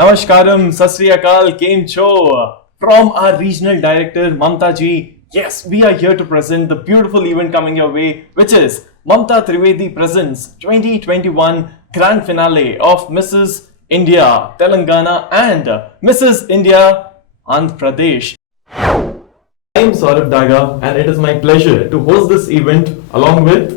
Namaskaram, Sat Sri Akal, Kem Cho. From our regional director, Mamta ji. Yes, we are here to present the beautiful event coming your way, which is Mamta Trivedi presents 2021 Grand Finale of Mrs. India, Telangana and Mrs. India, Andhra Pradesh. I am Saurabh Daga and it is my pleasure to host this event along with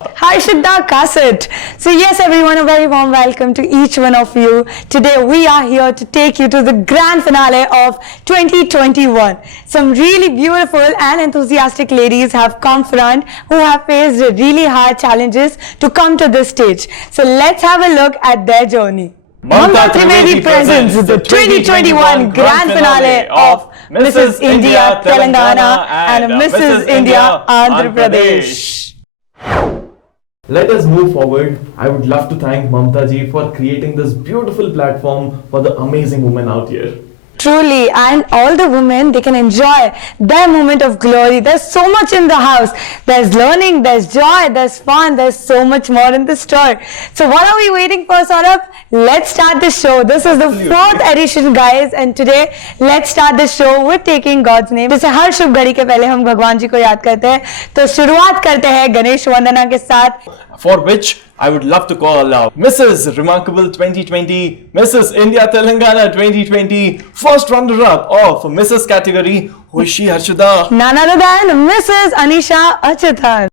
Harshita Kasset. So yes everyone, a very warm welcome to each one of you. Today we are here to take you to the grand finale of 2021. Some really beautiful and enthusiastic ladies have come front who have faced really hard challenges to come to this stage. So let's have a look at their journey. Mamta Trivedi presents the 2021 grand finale of Mrs. India Telangana and Mrs. India Andhra Pradesh. Let us move forward. I would love to thank Mamta ji for creating this beautiful platform for the amazing women out here. Truly, and all the women, they can enjoy their moment of glory. There's so much in the house. There's learning, there's joy, there's fun, there's so much more in the store. So what are we waiting for, Saurabh? Let's start the show. This is the fourth edition, guys, and today let's start the show with taking God's name. जैसे हर शुभ घड़ी के पहले हम भगवान जी को याद करते हैं, तो शुरुआत करते हैं गणेश वंदना के साथ. For which I would love to call Mrs. Remarkable 2020, Mrs. India Telangana 2020, first runner-up of Mrs. category. Who is she, Harshita? None other than Mrs. Anisha Achyutan.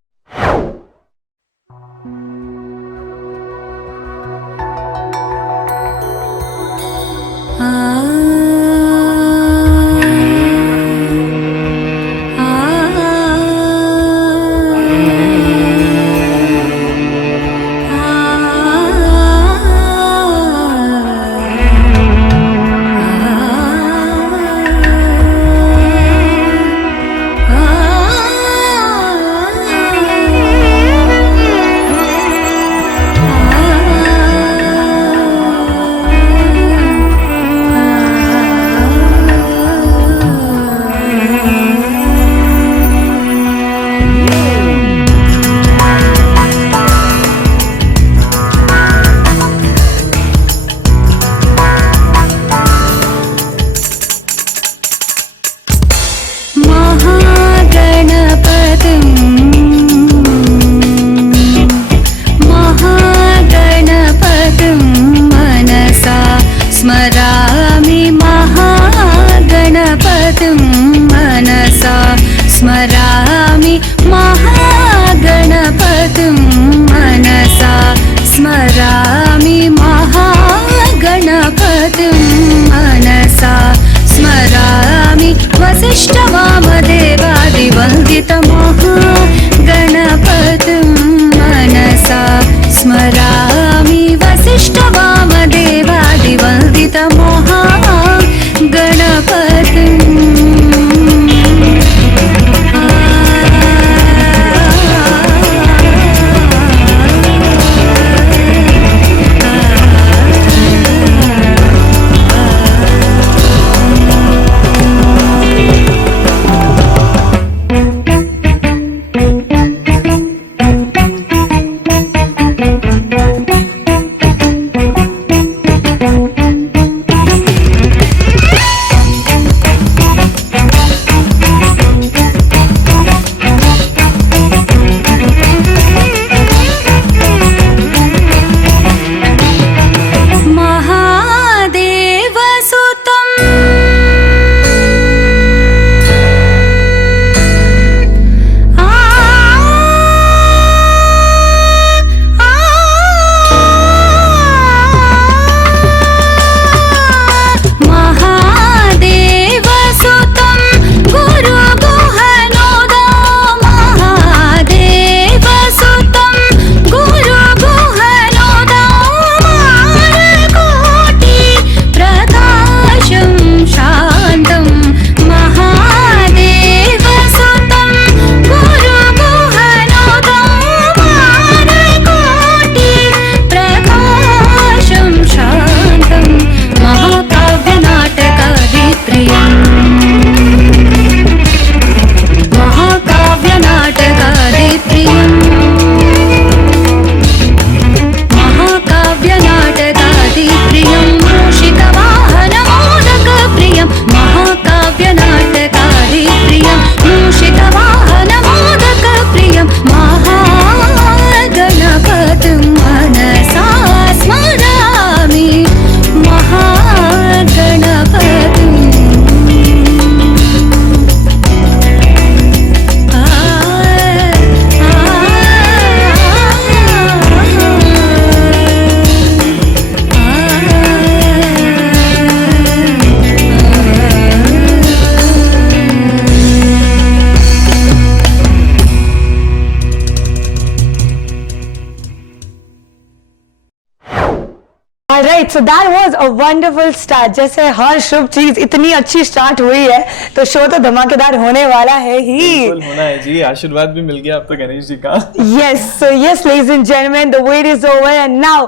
so that was a wonderful start. जैसे हर शुभ चीज इतनी अच्छी start हुई है तो show तो धमाकेदार होने वाला है ही. बिल्कुल होना है जी. आशीर्वाद भी मिल गया अब तो गणेश जी का. Yes, so yes, ladies and gentlemen, the wait is over, and now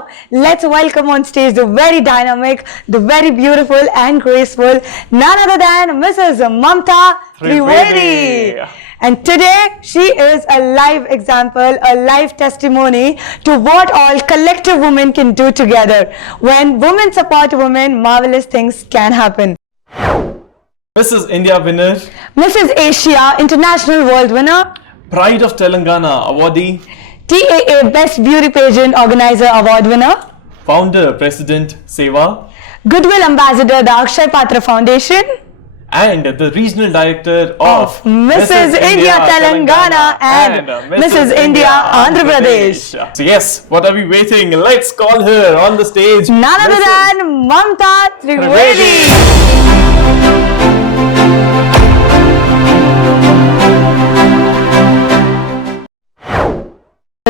let's welcome on stage the very dynamic, the very beautiful and graceful, none other than Mrs. Mamta Trivedi. And today she is a live example, a live testimony to what all collective women can do together. When women support women, marvelous things can happen. Mrs. India winner, Mrs. Asia International World winner, Pride of Telangana awardee, TAA Best Beauty Pageant Organizer Award winner, founder, president, Seva, Goodwill Ambassador, the Akshay Patra Foundation, and the regional director of Mrs. India Telangana and Mrs. India Andhra Pradesh. So yes, what are we waiting? Let's call her on the stage. None other than Mamta Trivedi.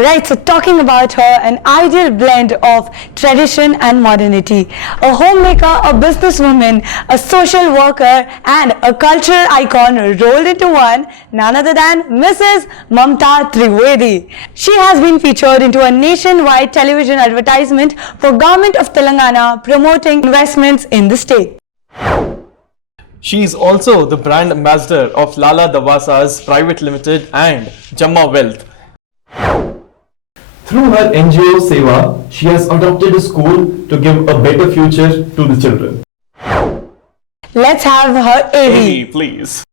Right, so talking about her, an ideal blend of tradition and modernity. A homemaker, a businesswoman, a social worker and a cultural icon rolled into one, none other than Mrs. Mamta Trivedi. She has been featured into a nationwide television advertisement for Government of Telangana promoting investments in the state. She is also the brand ambassador of Lala Davasa's Private Limited and Jamma Wealth. Through her NGO Seva, she has adopted a school to give a better future to the children. Let's have her AV. Amy, please.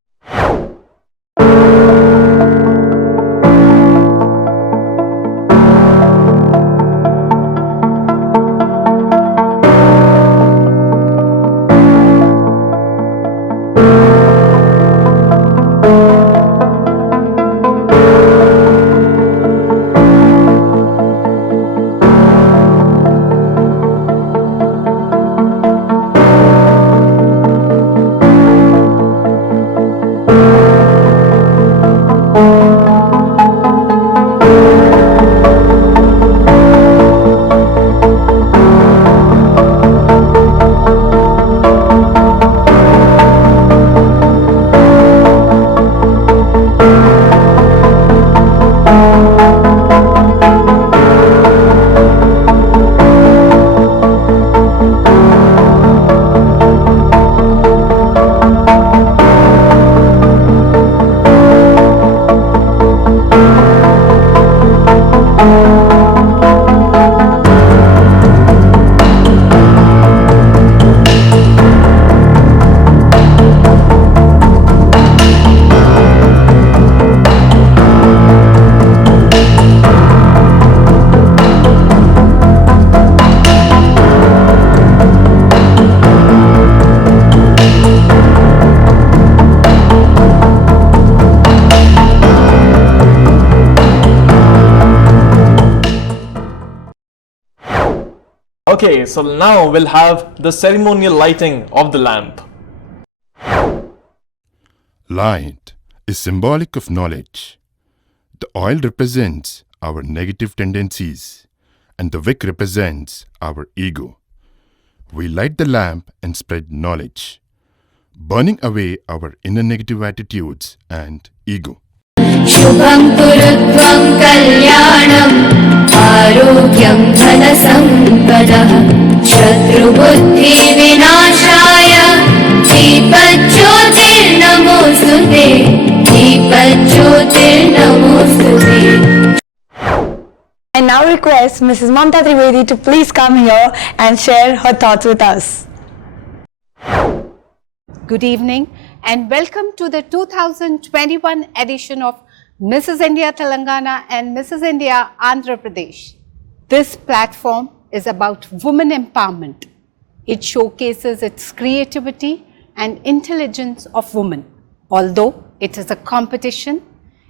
Okay, so now we'll have the ceremonial lighting of the lamp. Light is symbolic of knowledge. The oil represents our negative tendencies and the wick represents our ego. We light the lamp and spread knowledge, burning away our inner negative attitudes and ego. शुभं कुरुत्वं कल्याणम् आरोग्यं धनसम्पदः शत्रुबुद्धिविनाशाय दीपज्योतिर्नमोऽस्तुते दीपज्योतिर्नमोऽस्तुते. I now request Mrs. Mamta Trivedi to please come here and share her thoughts with us. Good evening and welcome to the 2021 edition of Mrs. India Telangana and Mrs. India Andhra Pradesh. This platform is about women empowerment. It showcases its creativity and intelligence of women. Although it is a competition,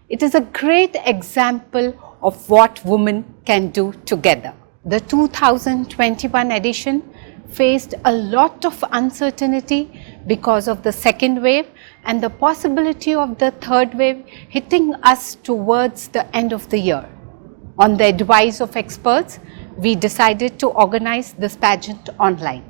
it is a great example of what women can do together. The 2021 edition faced a lot of uncertainty because of the second wave and the possibility of the third wave hitting us towards the end of the year. On the advice of experts, we decided to organize this pageant online.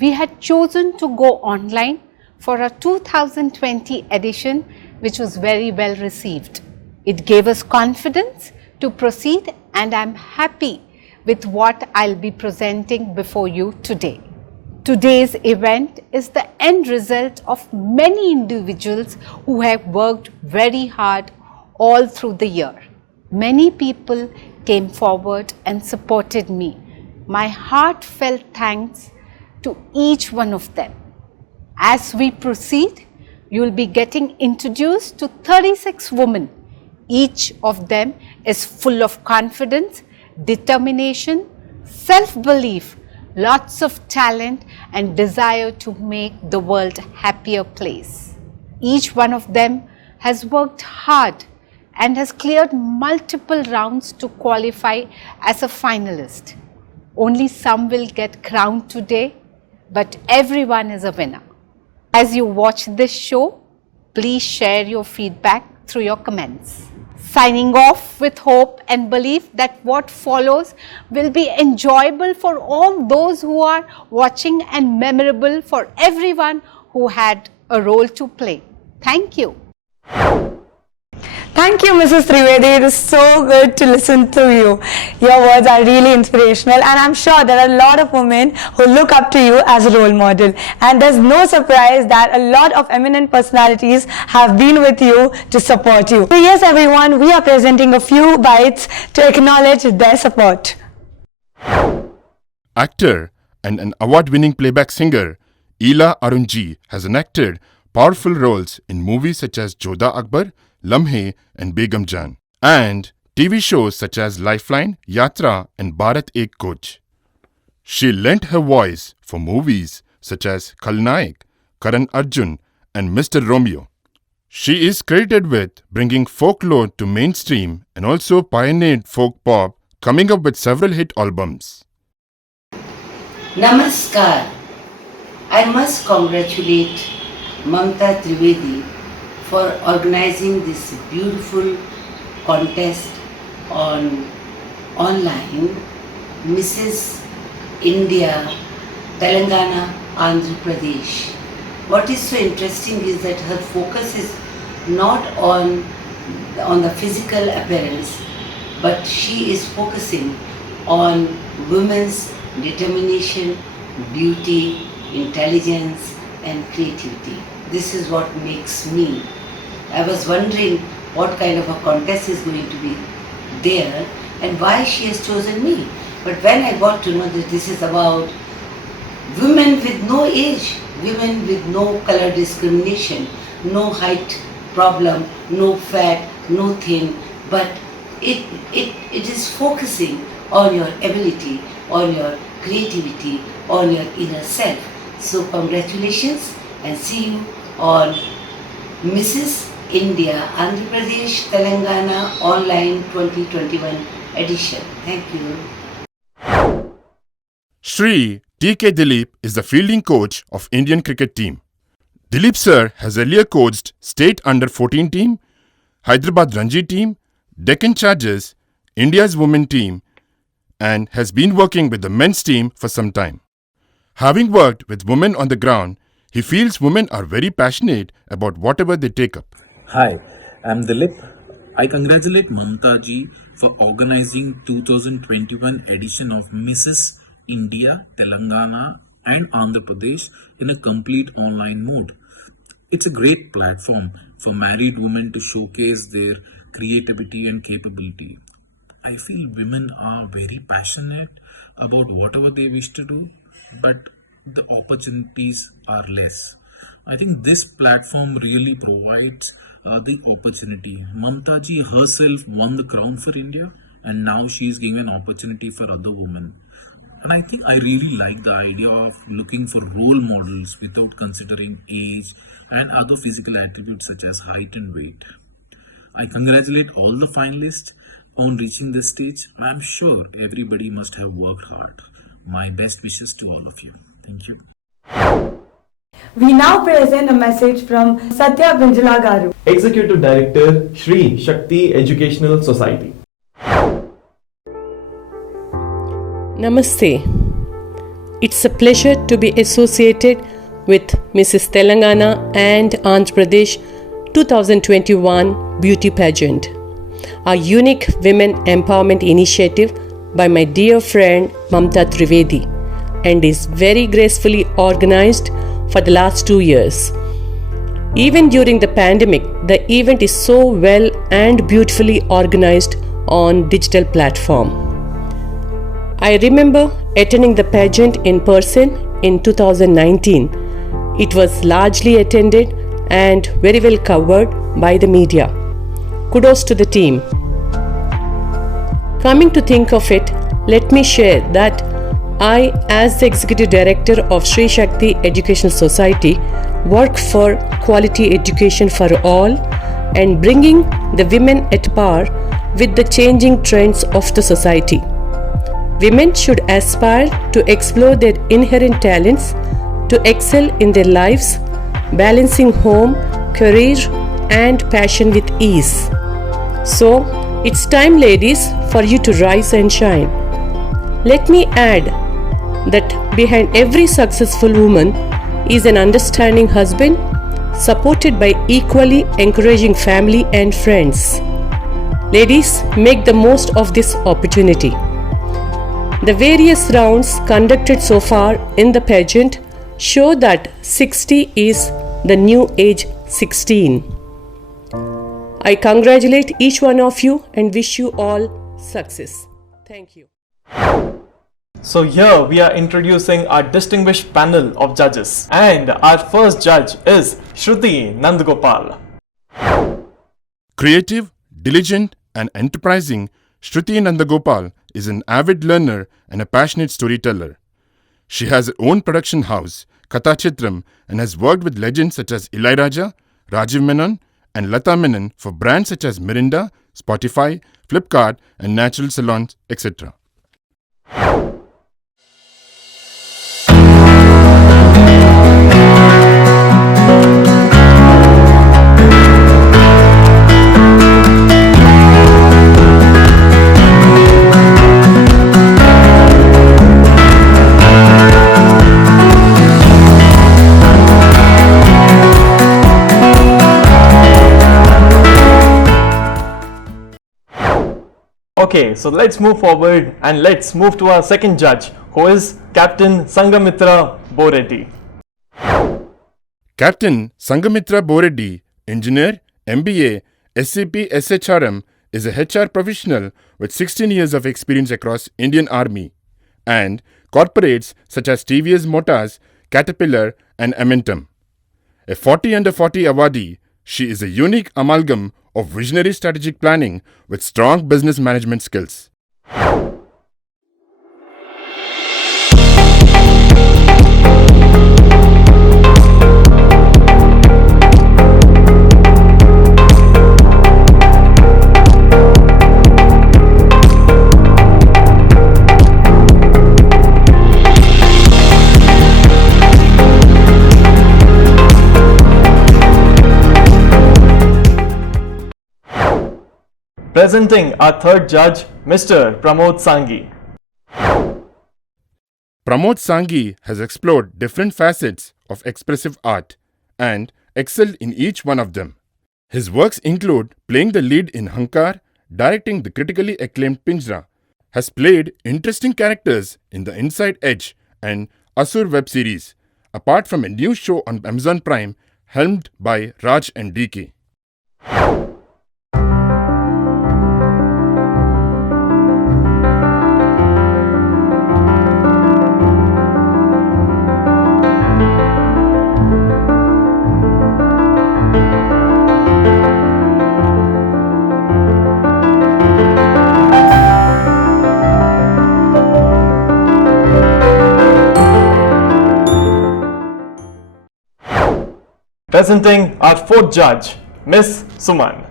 We had chosen to go online for our 2020 edition, which was very well received. It gave us confidence to proceed, and I'm happy with what I'll be presenting before you today. Today's event is the end result of many individuals who have worked very hard all through the year. Many people came forward and supported me. My heartfelt thanks to each one of them. As we proceed, you will be getting introduced to 36 women. Each of them is full of confidence, determination, self-belief, lots of talent and desire to make the world a happier place. Each one of them has worked hard and has cleared multiple rounds to qualify as a finalist. Only some will get crowned today, but everyone is a winner. As you watch this show, please share your feedback through your comments. Signing off with hope and belief that what follows will be enjoyable for all those who are watching and memorable for everyone who had a role to play. Thank you. Thank you, Mrs. Trivedi. It is so good to listen to you. Your words are really inspirational, and I'm sure there are a lot of women who look up to you as a role model. And there's no surprise that a lot of eminent personalities have been with you to support you. So yes, everyone, we are presenting a few bites to acknowledge their support. Actor and an award-winning playback singer, Ela Arunji has enacted powerful roles in movies such as Jodha Akbar, Lamhe and Begum Jaan, and TV shows such as Lifeline, Yatra and Bharat Ek Coach. She lent her voice for movies such as Khalnaik, Karan Arjun and Mr. Romeo. She is credited with bringing folklore to mainstream and also pioneered folk pop, coming up with several hit albums. Namaskar. I must congratulate Mamta Trivedi for organizing this beautiful contest on online Mrs. India, Telangana, Andhra Pradesh. What is so interesting is that her focus is not on the physical appearance, but she is focusing on women's determination, beauty, intelligence and creativity. This is what makes me. I was wondering what kind of a contest is going to be there and why she has chosen me. But when I got to know that this is about women with no age, women with no color discrimination, no height problem, no fat, no thin, but it is focusing on your ability, on your creativity, on your inner self. So congratulations and see you on Mrs. India, Andhra Pradesh, Telangana online 2021 edition. Thank you. Shri T.K. Dilip is the fielding coach of Indian cricket team. Dilip sir has earlier coached State Under-14 team, Hyderabad Ranji team, Deccan Chargers, India's women team, and has been working with the men's team for some time. Having worked with women on the ground, he feels women are very passionate about whatever they take up. Hi, I'm Dilip. I congratulate Mamta ji for organizing 2021 edition of Mrs. India, Telangana and Andhra Pradesh in a complete online mode. It's a great platform for married women to showcase their creativity and capability. I feel women are very passionate about whatever they wish to do, but the opportunities are less. I think this platform really provides the opportunity. Mamta ji herself won the crown for India, and now she is giving an opportunity for other women. And I think I really like the idea of looking for role models without considering age and other physical attributes such as height and weight. I congratulate all the finalists on reaching this stage. I'm sure everybody must have worked hard. My best wishes to all of you. Thank you. We now present a message from Satya Binjala Garu, Executive Director, Shri Shakti Educational Society. Namaste. It's a pleasure to be associated with Mrs. Telangana and Andhra Pradesh 2021 beauty pageant, a unique women empowerment initiative by my dear friend Mamta Trivedi, and is very gracefully organized for the last 2 years. Even during the pandemic, the event is so well and beautifully organized on digital platform. I remember attending the pageant in person in 2019. It was largely attended and very well covered by the media. Kudos to the team. Coming to think of it, let me share that I, as the Executive Director of Sri Shakti Educational Society, work for quality education for all and bringing the women at par with the changing trends of the society. Women should aspire to explore their inherent talents, to excel in their lives, balancing home, career, and passion with ease. So, it's time, ladies, for you to rise and shine. Let me add that behind every successful woman is an understanding husband, supported by equally encouraging family and friends. Ladies, make the most of this opportunity. The various rounds conducted so far in the pageant show that 60 is the new age 16. I congratulate each one of you and wish you all success. Thank you. So here we are introducing our distinguished panel of judges, and our first judge is Shruti Nandagopal. Creative, diligent, and enterprising, Shruti Nandagopal is an avid learner and a passionate storyteller. She has her own production house, Katha Chitram, and has worked with legends such as Ilaiyaraaja, Rajiv Menon, and Lata Menon for brands such as Mirinda, Spotify, Flipkart, and natural salons, etc. Okay, so let's move forward and let's move to our second judge, who is Captain Sangamitra Boreddy. Captain Sangamitra Boreddy, engineer, MBA, SAP SHRM, is a HR professional with 16 years of experience across Indian Army and corporates such as TVS Motors, Caterpillar, and Amentum. A 40 under 40 awardee, she is a unique amalgam of visionary strategic planning with strong business management skills. Presenting our third judge, Mr. Pramod Sanghi. Pramod Sanghi has explored different facets of expressive art and excelled in each one of them. His works include playing the lead in Hankar, directing the critically acclaimed Pinjra, has played interesting characters in the Inside Edge and Asur web series, apart from a new show on Amazon Prime helmed by Raj and DK. Presenting our fourth judge, Miss Suman.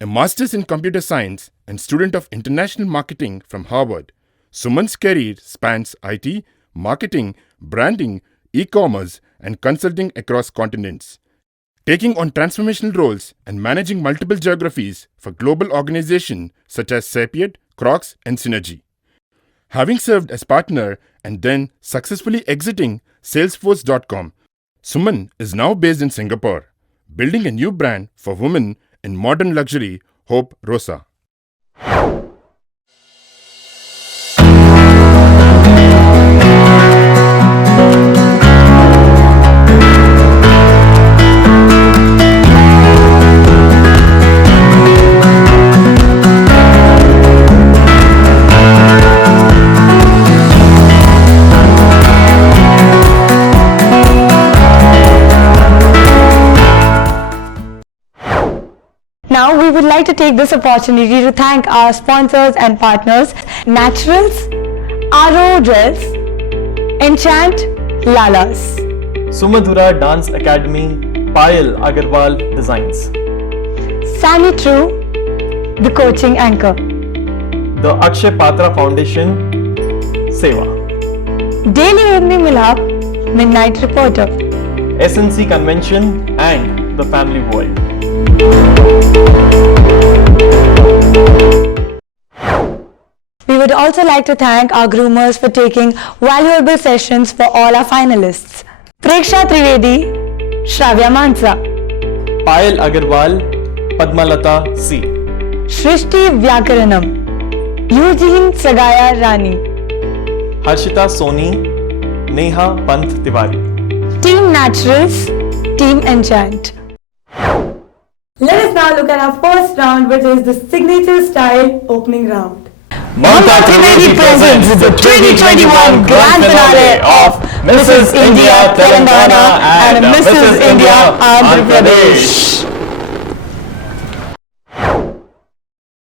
A master's in computer science and student of international marketing from Harvard, Suman's career spans IT, marketing, branding, e-commerce, and consulting across continents, taking on transformational roles and managing multiple geographies for global organizations such as Sapient, Crocs, and Synergy. Having served as partner and then successfully exiting Salesforce.com, Suman is now based in Singapore, building a new brand for women in modern luxury, Hope Rosa. Now we would like to take this opportunity to thank our sponsors and partners, Naturals, RO Dress, Enchant, Lalas. Sumadhura Dance Academy, Payal Agarwal Designs. Sami True, the coaching anchor. The Akshay Patra Foundation, Seva. Daily Urni Milap, Midnight Reporter. SNC Convention and The Family World. We would also like to thank our groomers for taking valuable sessions for all our finalists. Preksha Trivedi, Shravya Mansa. Payal Agarwal, Padmalata C. Shrishti Vyakaranam, Eugene Sagaya Rani. Harshita Soni, Neha Pant Tiwari. Team Naturals, Team Enchant. Let us now look at our first round, which is the signature style opening round. Mamta Trivedi presents the 2021 Grand Finale of Mrs. India Telangana and Mrs. India Andhra Pradesh.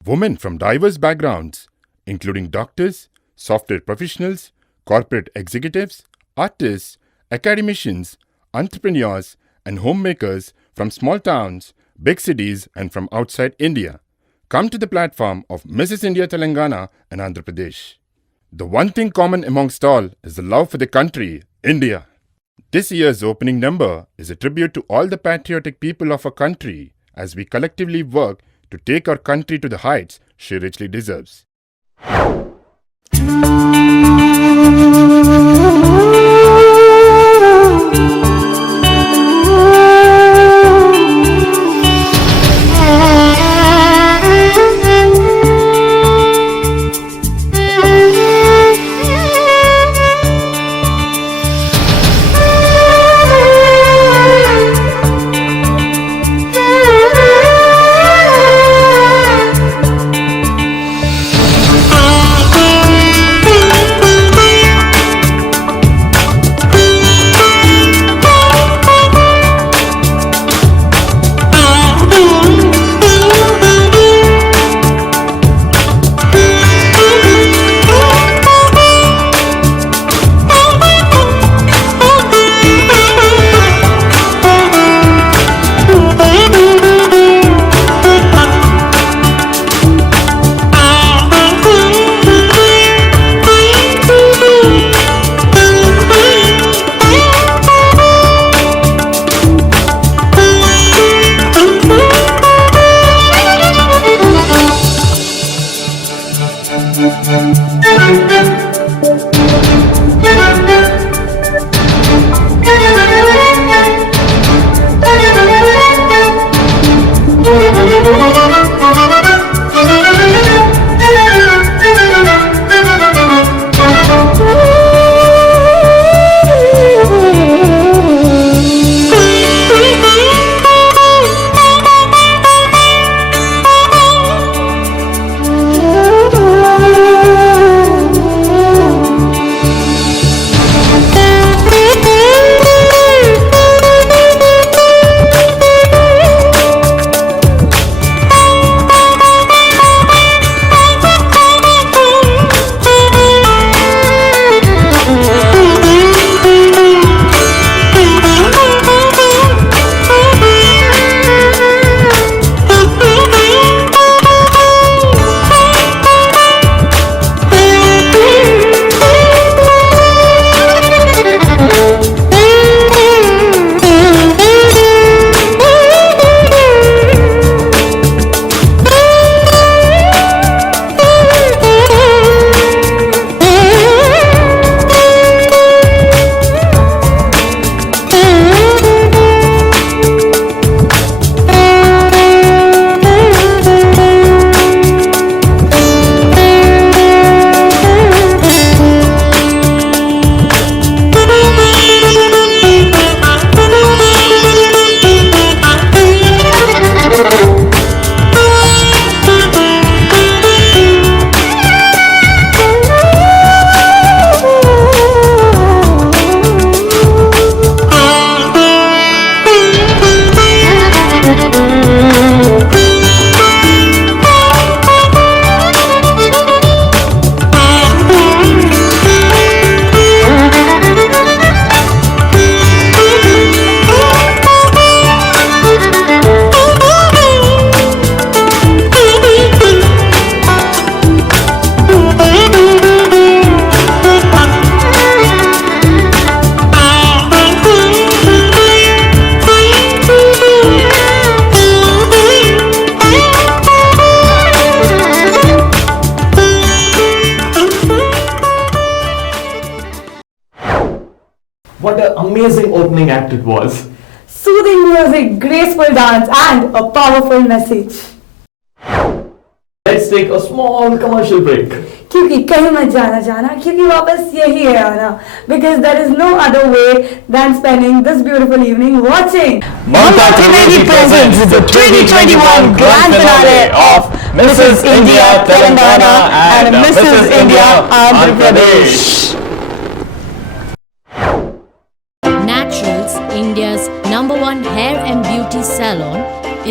Women from diverse backgrounds, including doctors, software professionals, corporate executives, artists, academicians, entrepreneurs, and homemakers from small towns, big cities, and from outside India, come to the platform of Mrs. India Telangana and Andhra Pradesh. The one thing common amongst all is the love for the country, India. This year's opening number is a tribute to all the patriotic people of our country as we collectively work to take our country to the heights she richly deserves. opening act it was. Soothing music, graceful dance, and a powerful message. Let's take a small commercial break. क्योंकि कहीं मत जाना जाना क्योंकि वापस यही है आना, because there is no other way than spending this beautiful evening watching Mamta Trivedi presents the 2021 grand finale of Mrs. India Telangana and Mrs. India Andhra Pradesh. Naturals, India's #1 hair and beauty salon,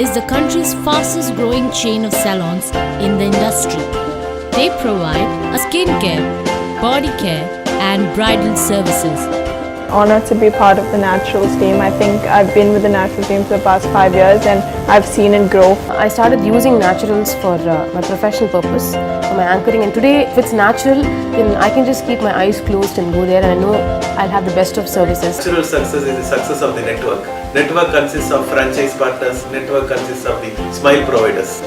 is the country's fastest growing chain of salons in the industry. They provide a skincare, body care and bridal services. Honored to be part of the Naturals team. I think I've been with the Naturals team for the past 5 years and I've seen it grow. I started using Naturals for my professional purpose, for my anchoring, and today if it's natural then I can just keep my eyes closed and go there and I know I'll have the best of services. Natural success is the success of the network. Network consists of franchise partners, network consists of the smile providers.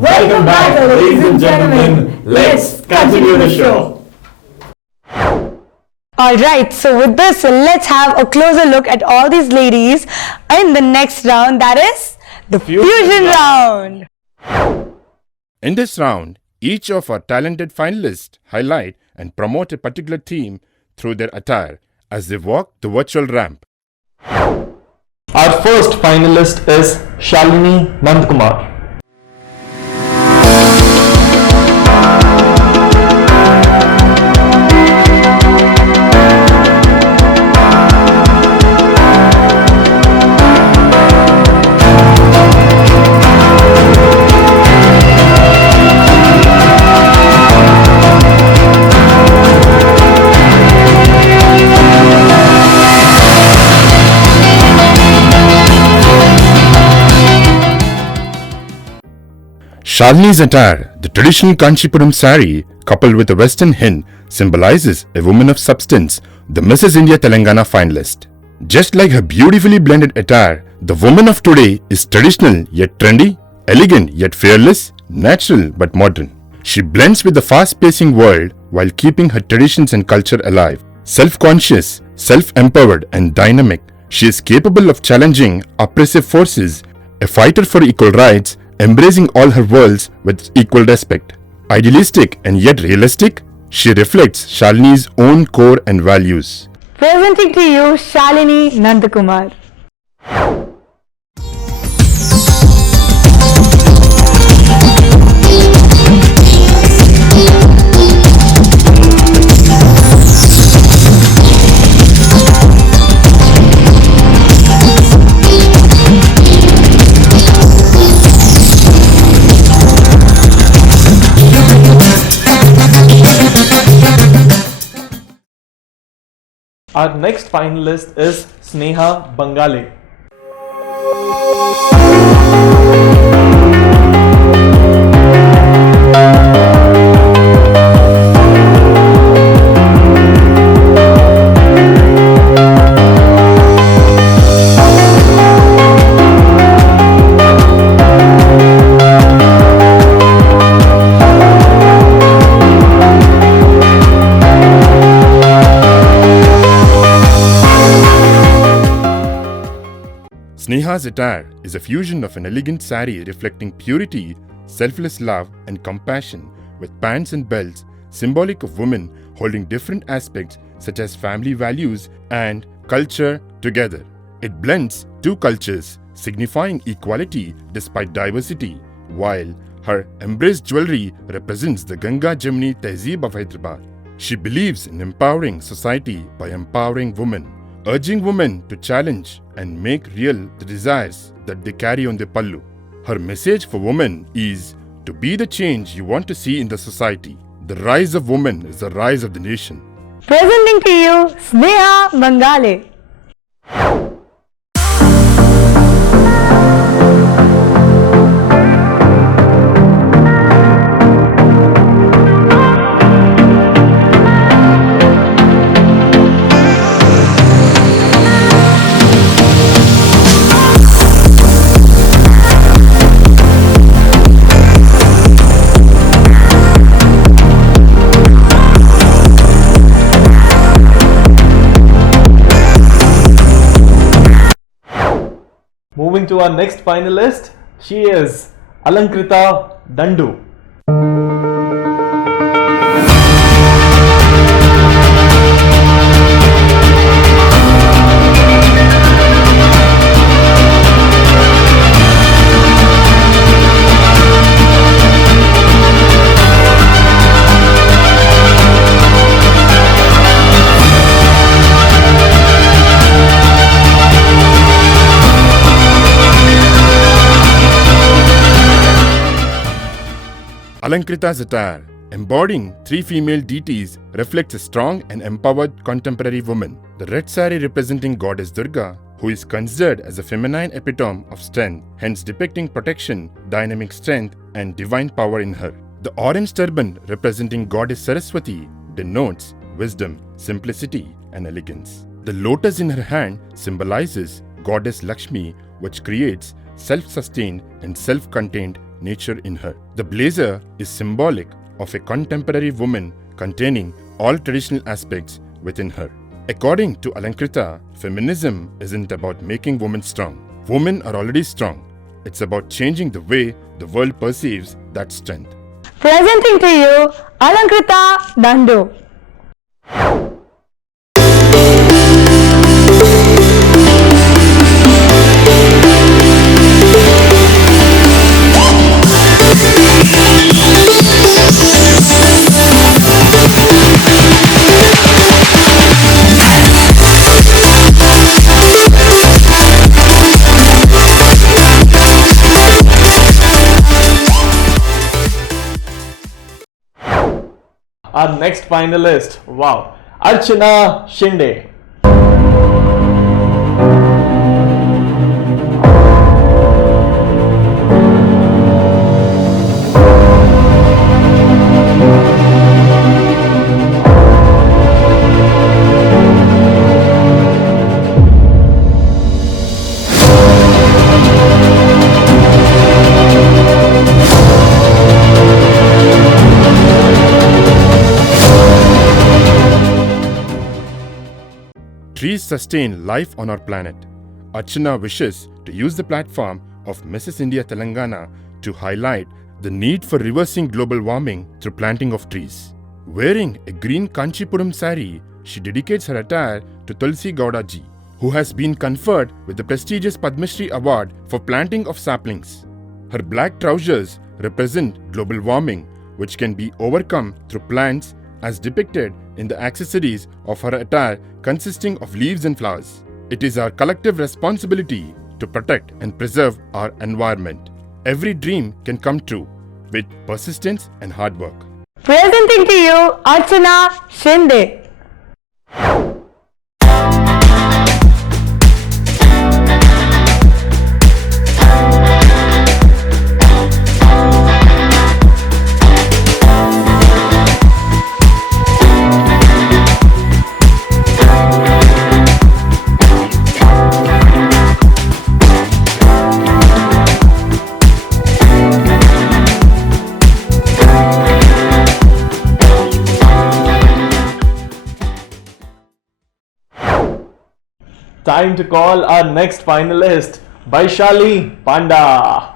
Welcome back, ladies and gentlemen. Let's continue the show. Alright, so with this, let's have a closer look at all these ladies in the next round, that is the Fusion round. In this round, each of our talented finalists highlight and promote a particular theme through their attire as they walk the virtual ramp. Our first finalist is Shalini Nandkumar. Shalini's attire, the traditional Kanchipuram sari coupled with a western hint, symbolizes a woman of substance, the Mrs. India Telangana finalist. Just like her beautifully blended attire, the woman of today is traditional yet trendy, elegant yet fearless, natural but modern. She blends with the fast-pacing world while keeping her traditions and culture alive. Self-conscious, self-empowered and dynamic, she is capable of challenging oppressive forces, a fighter for equal rights, embracing all her worlds with equal respect. Idealistic and yet realistic, she reflects Shalini's own core and values. Presenting to you Shalini Nandkumar. Our next finalist is Sneha Bangale. Sneha's attire is a fusion of an elegant saree reflecting purity, selfless love, and compassion, with pants and belts symbolic of women holding different aspects such as family values and culture together. It blends two cultures, signifying equality despite diversity, while her embraced jewelry represents the Ganga Jamuni Tehzeeb of Hyderabad. She believes in empowering society by empowering women, urging women to challenge and make real the desires that they carry on their pallu. Her message for women is to be the change you want to see in the society. The rise of women is the rise of the nation. Presenting to you Sneha Mangale. Moving to our next finalist, she is Alankrita Dandu. Alankrita's attire, embodying three female deities, reflects a strong and empowered contemporary woman. The red saree representing goddess Durga, who is considered as a feminine epitome of strength, hence depicting protection, dynamic strength, and divine power in her. The orange turban representing goddess Saraswati denotes wisdom, simplicity, and elegance. The lotus in her hand symbolizes goddess Lakshmi, which creates self-sustained and self-contained nature in her. The blazer is symbolic of a contemporary woman containing all traditional aspects within her. According to Alankrita, feminism isn't about making women strong. Women are already strong. It's about changing the way the world perceives that strength. Presenting to you Alankrita Dandu. Our next finalist, wow, Archana Shinde. Trees sustain life on our planet. Archana wishes to use the platform of Mrs. India Telangana to highlight the need for reversing global warming through planting of trees. Wearing a green Kanchipuram saree, she dedicates her attire to Tulsi Gowda ji, who has been conferred with the prestigious Padma Shri Award for planting of saplings. Her black trousers represent global warming, which can be overcome through plants as depicted in the accessories of her attire consisting of leaves and flowers. It is our collective responsibility to protect and preserve our environment. Every dream can come true with persistence and hard work. Presenting to you Archana Shinde. Time to call our next finalist, Vaishali Panda.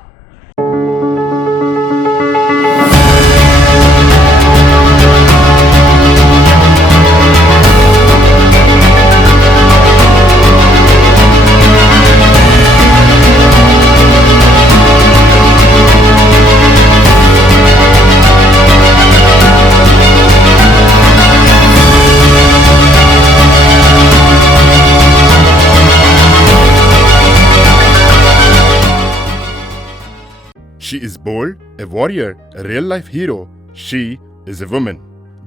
She is bold, a warrior, a real-life hero. She is a woman.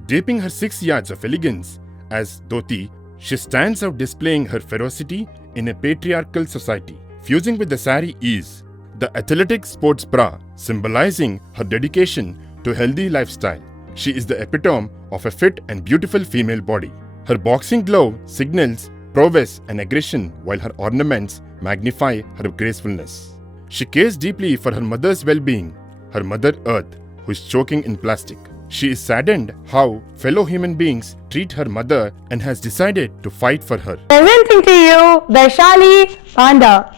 Draping her 6 yards of elegance as dhoti, she stands out displaying her ferocity in a patriarchal society. Fusing with the sari is the athletic sports bra, symbolizing her dedication to a healthy lifestyle. She is the epitome of a fit and beautiful female body. Her boxing glove signals prowess and aggression, while her ornaments magnify her gracefulness. She cares deeply for her mother's well-being, her mother Earth, who is choking in plastic. She is saddened how fellow human beings treat her mother and has decided to fight for her. Presenting to you, Vaishali Panda.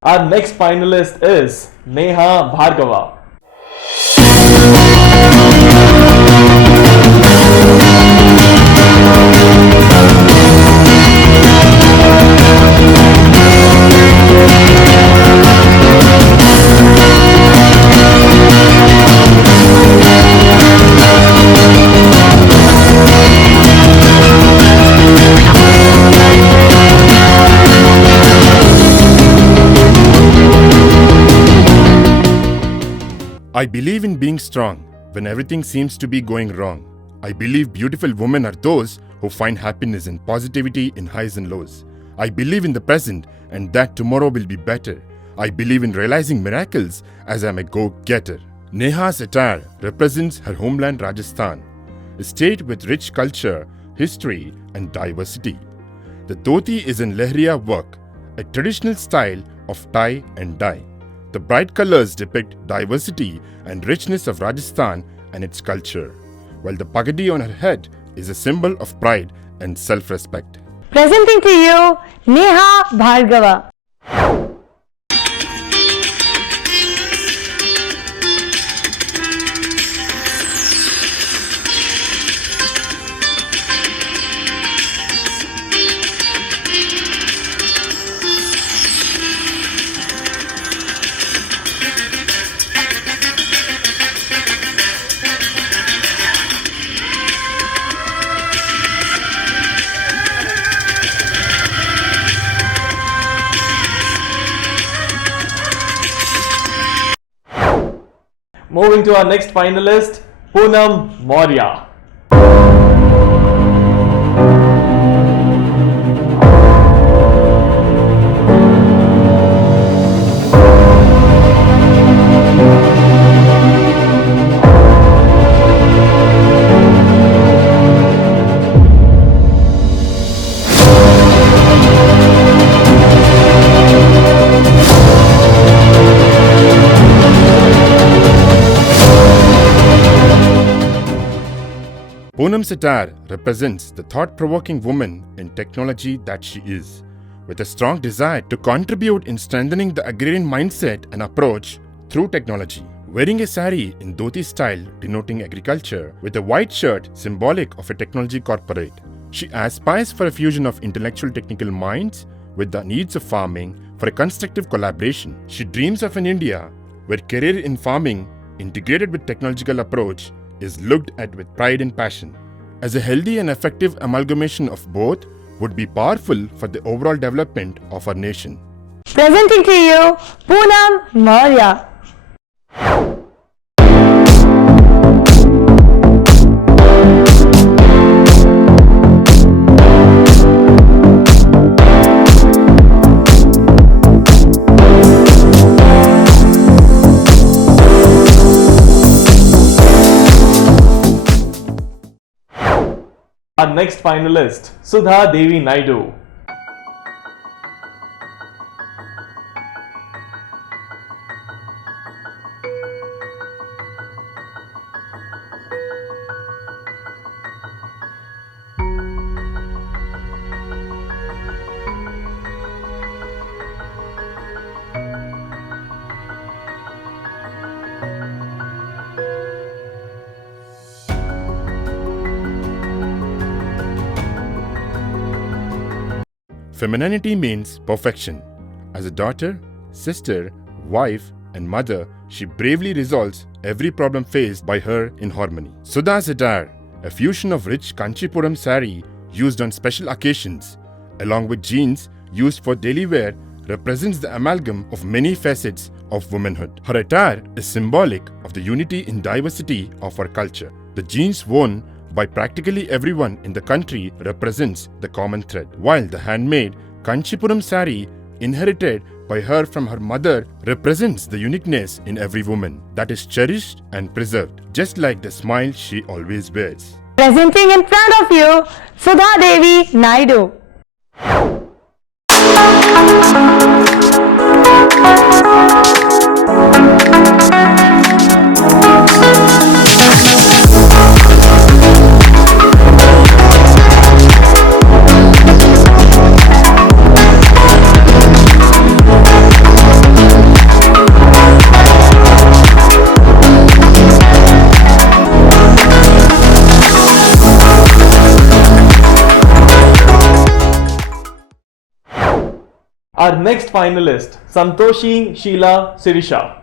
Our next finalist is Neha Bhargava. I believe in being strong when everything seems to be going wrong. I believe beautiful women are those who find happiness and positivity in highs and lows. I believe in the present and that tomorrow will be better. I believe in realizing miracles as I'm a go-getter. Neha's attire represents her homeland Rajasthan, a state with rich culture, history and diversity. The dhoti is in Lehriya work, a traditional style of tie and dye. The bright colors depict diversity and richness of Rajasthan and its culture, while the pagadi on her head is a symbol of pride and self-respect. Presenting to you, Neha Bhargava. Moving to our next finalist, Poonam Maurya. Poonam's attire represents the thought-provoking woman in technology that she is, with a strong desire to contribute in strengthening the agrarian mindset and approach through technology. Wearing a sari in dhoti style denoting agriculture, with a white shirt symbolic of a technology corporate, she aspires for a fusion of intellectual technical minds with the needs of farming for a constructive collaboration. She dreams of an India where career in farming integrated with technological approach is looked at with pride and passion, as a healthy and effective amalgamation of both would be powerful for the overall development of our nation. Presenting to you, Poonam Maurya. Our next finalist, Sudha Devi Naidu. Femininity means perfection. As a daughter, sister, wife, and mother, she bravely resolves every problem faced by her in harmony. Sudha's attire, a fusion of rich Kanchipuram saree used on special occasions, along with jeans used for daily wear, represents the amalgam of many facets of womanhood. Her attire is symbolic of the unity in diversity of our culture. The jeans worn by practically everyone in the country represents the common thread, while the handmade Kanchipuram saree inherited by her from her mother represents the uniqueness in every woman that is cherished and preserved, just like the smile she always wears. Presenting in front of you, Sudha Devi Naidu. Our next finalist, Santoshi Sheila Sirisha.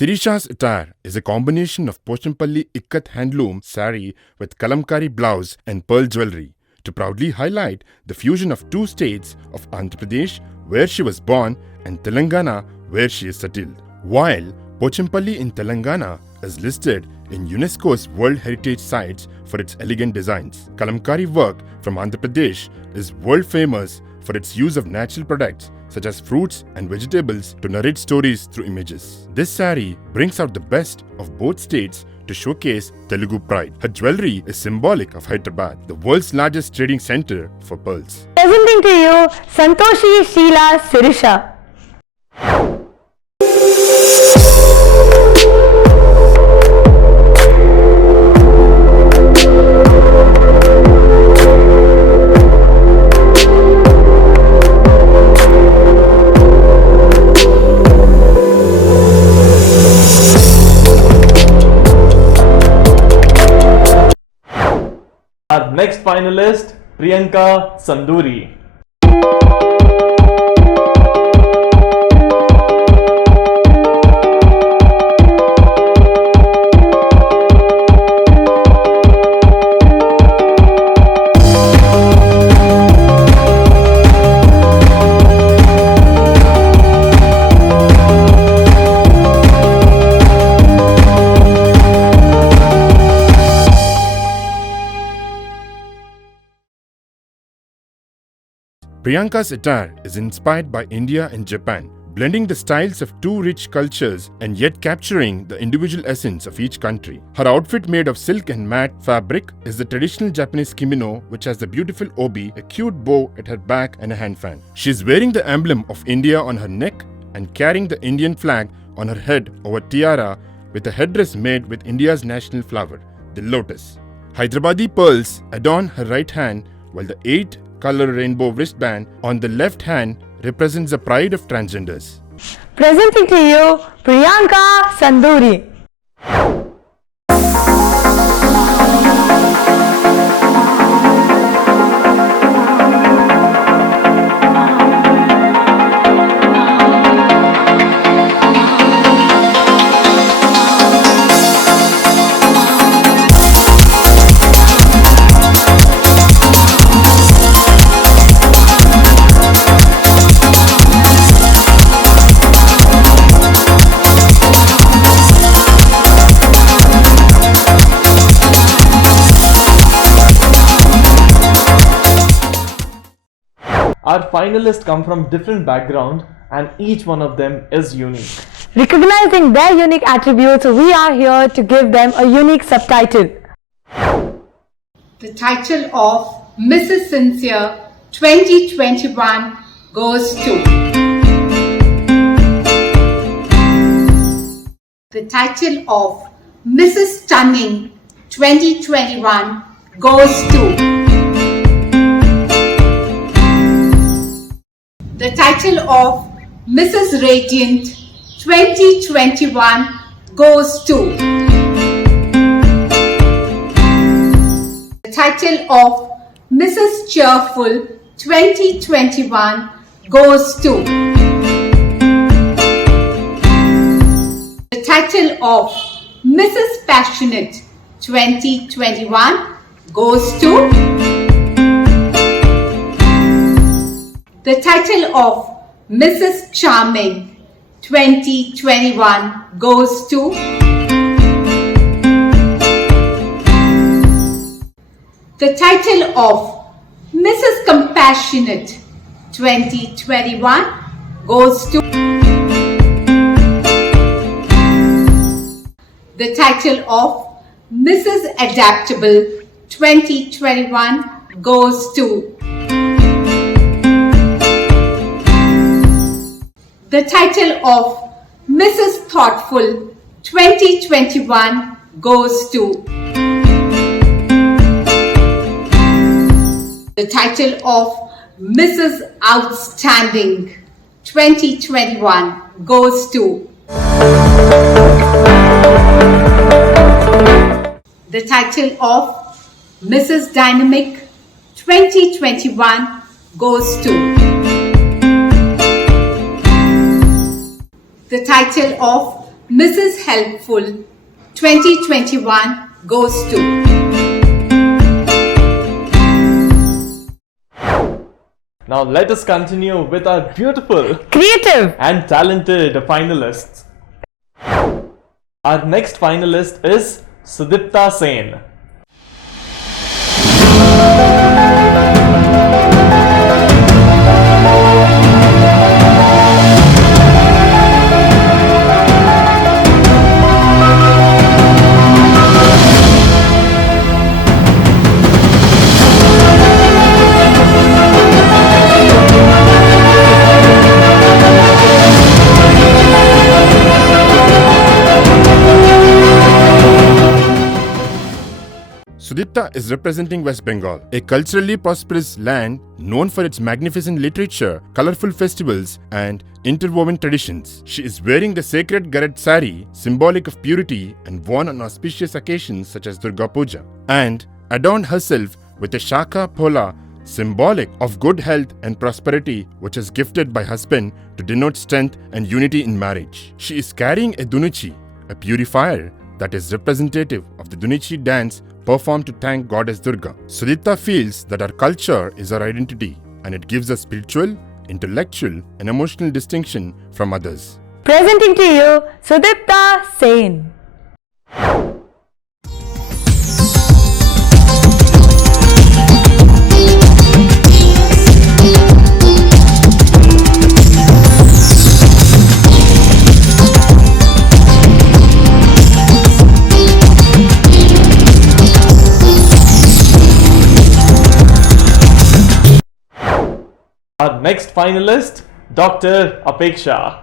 Sirisha's attire is a combination of Pochampalli Ikkat handloom saree with kalamkari blouse and pearl jewelry to proudly highlight the fusion of two states of Andhra Pradesh, where she was born, and Telangana, where she is settled. While Pochampalli in Telangana is listed in UNESCO's World Heritage Sites for its elegant designs, kalamkari work from Andhra Pradesh is world famous for its use of natural products such as fruits and vegetables to narrate stories through images. This saree brings out the best of both states to showcase Telugu pride. Her jewelry is symbolic of Hyderabad, the world's largest trading center for pearls. Presenting to you, Santoshi Sheila Sirisha. Our next finalist, Priyanka Sanduri. Priyanka's attire is inspired by India and Japan, blending the styles of two rich cultures and yet capturing the individual essence of each country. Her outfit, made of silk and matte fabric, is the traditional Japanese kimono, which has the beautiful obi, a cute bow at her back, and a hand fan. She is wearing the emblem of India on her neck and carrying the Indian flag on her head over tiara with a headdress made with India's national flower, the lotus. Hyderabadi pearls adorn her right hand, while the 8-color rainbow wristband on the left hand represents the pride of transgenders. Presenting to you, Priyanka Sanduri. Our finalists come from different backgrounds and each one of them is unique. Recognizing their unique attributes, we are here to give them a unique subtitle. The title of Mrs. Sincere 2021 goes to. The title of Mrs. Stunning 2021 goes to. The title of Mrs. Radiant 2021 goes to. The title of Mrs. Cheerful 2021 goes to. The title of Mrs. Passionate 2021 goes to. The title of Mrs. Charming 2021 goes to. The title of Mrs. Compassionate 2021 goes to. The title of Mrs. Adaptable 2021 goes to. The title of Mrs. Thoughtful 2021 goes to. The title of Mrs. Outstanding 2021 goes to. The title of Mrs. Dynamic 2021 goes to. The title of Mrs. Helpful 2021 goes to. Now let us continue with our beautiful, creative and talented finalists. Our next finalist is Sudipta Sen. Sudipta is representing West Bengal, a culturally prosperous land known for its magnificent literature, colorful festivals, and interwoven traditions. She is wearing the sacred Garat sari, symbolic of purity and worn on auspicious occasions such as Durga Puja, and adorned herself with a Shaka Pola, symbolic of good health and prosperity, which is gifted by husband to denote strength and unity in marriage. She is carrying a Dunuchi, a purifier that is representative of the Dunichi dance performed to thank Goddess Durga. Sudipta feels that our culture is our identity and it gives us spiritual, intellectual and emotional distinction from others. Presenting to you Sudipta Sen. Our next finalist, Dr. Apeksha.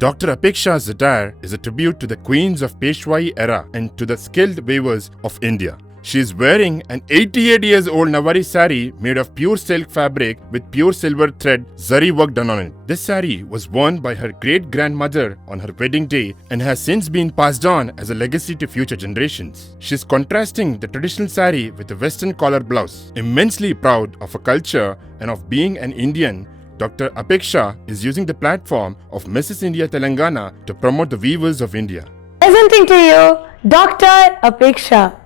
Dr. Apeksha's attire is a tribute to the queens of Peshwai era and to the skilled weavers of India. She is wearing an 88 years old Nawari sari made of pure silk fabric with pure silver thread zari work done on it. This sari was worn by her great grandmother on her wedding day and has since been passed on as a legacy to future generations. She is contrasting the traditional sari with a western collar blouse. Immensely proud of her culture and of being an Indian, Dr. Apeksha is using the platform of Mrs. India Telangana to promote the weavers of India. Presenting to you, Dr. Apeksha.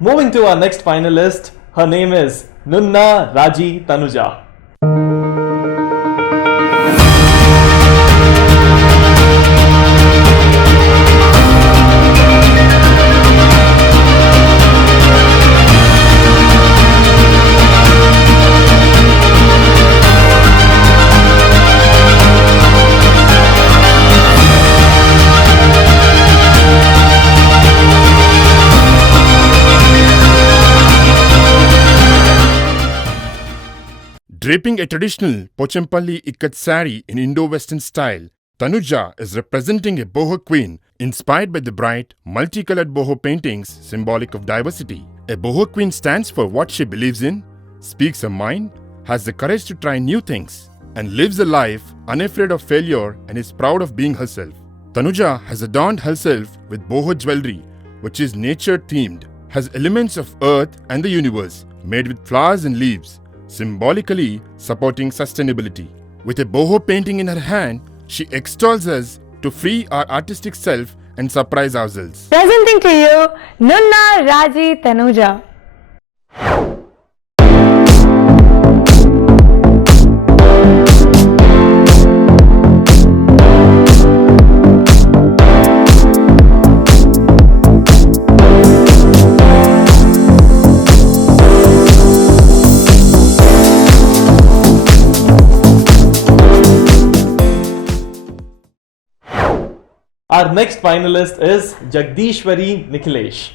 Moving to our next finalist, her name is Nunna Raji Tanuja. Draping a traditional Pochampalli Ikat sari in Indo-Western style, Tanuja is representing a boho queen inspired by the bright, multicolored boho paintings symbolic of diversity. A boho queen stands for what she believes in, speaks her mind, has the courage to try new things, and lives a life unafraid of failure and is proud of being herself. Tanuja has adorned herself with boho jewelry, which is nature-themed, has elements of earth and the universe, made with flowers and leaves, symbolically supporting sustainability. With a boho painting in her hand, she extols us to free our artistic self and surprise ourselves. Presenting to you, Nunna Raji Tanuja. Our next finalist is Jagdishwari Nikhilesh.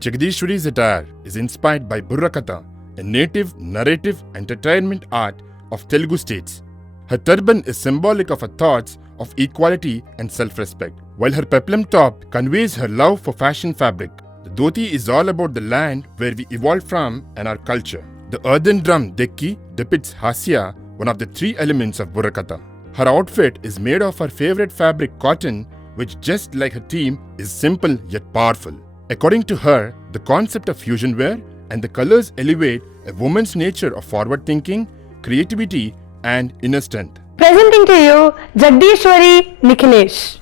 Jagdishwari's attire is inspired by Burrakatha, a native narrative entertainment art of Telugu states. Her turban is symbolic of her thoughts of equality and self-respect, while her peplum top conveys her love for fashion fabric. The dhoti is all about the land where we evolved from and our culture. The earthen drum dekki depicts Hasya, one of the three elements of Burrakatha. Her outfit is made of her favorite fabric cotton, which just like her theme is simple yet powerful. According to her, the concept of fusion wear and the colors elevate a woman's nature of forward thinking, creativity, and inner strength. Presenting to you, Jagdishwari Nikhilesh.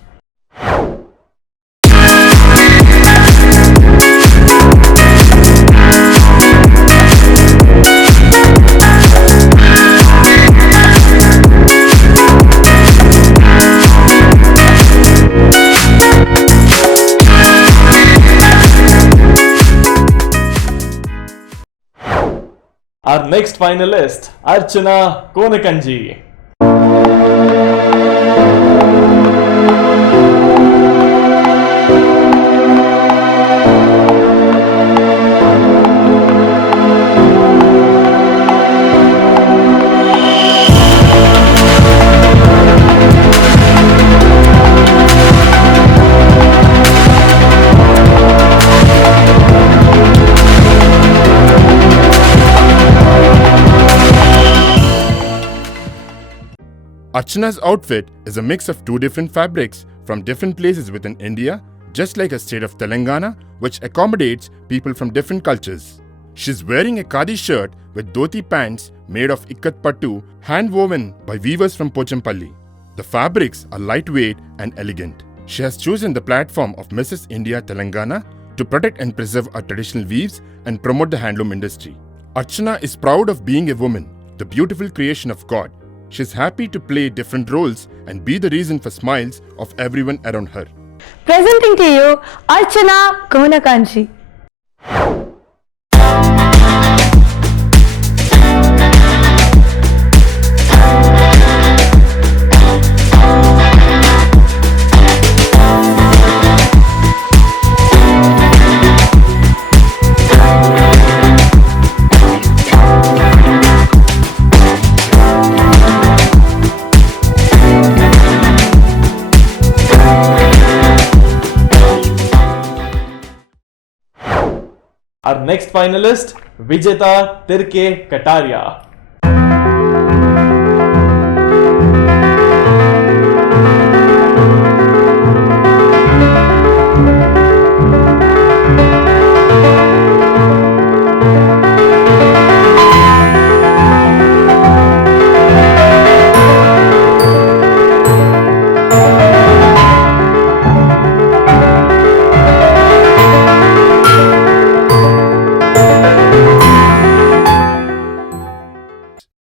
Our next finalist, Archana Konakanji. Archana's outfit is a mix of two different fabrics from different places within India, just like a state of Telangana, which accommodates people from different cultures. She's wearing a khadi shirt with dhoti pants made of ikat pattu, hand-woven by weavers from Pochampalli. The fabrics are lightweight and elegant. She has chosen the platform of Mrs. India Telangana to protect and preserve our traditional weaves and promote the handloom industry. Archana is proud of being a woman, the beautiful creation of God. She is happy to play different roles and be the reason for smiles of everyone around her. Presenting to you Archana Kunakanchi. Our next finalist, Vijeta Tirke Kataria.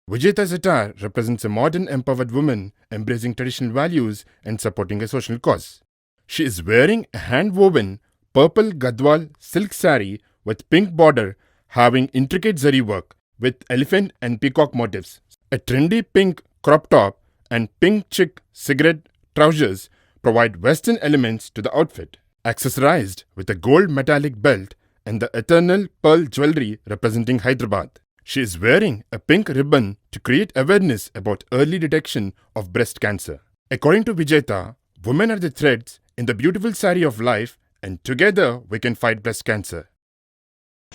Vijeta's attire represents a modern empowered woman embracing traditional values and supporting a social cause. She is wearing a hand-woven purple Gadwal silk saree with pink border having intricate zari work with elephant and peacock motifs. A trendy pink crop top and pink chick cigarette trousers provide western elements to the outfit. Accessorized with a gold metallic belt and the eternal pearl jewelry representing Hyderabad. She is wearing a pink ribbon to create awareness about early detection of breast cancer. According to Vijeta, women are the threads in the beautiful saree of life, and together we can fight breast cancer.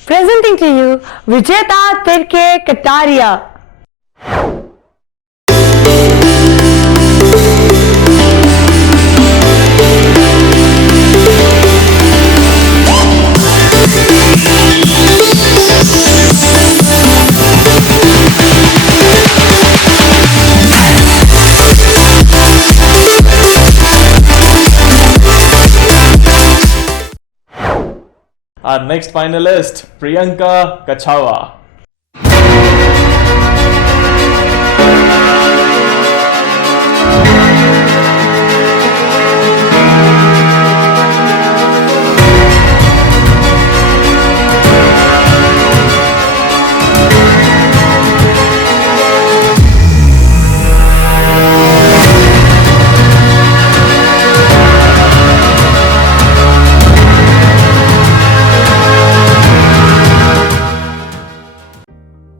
Presenting to you Vijeta Tirke Kataria. Our next finalist, Priyanka Kachawa.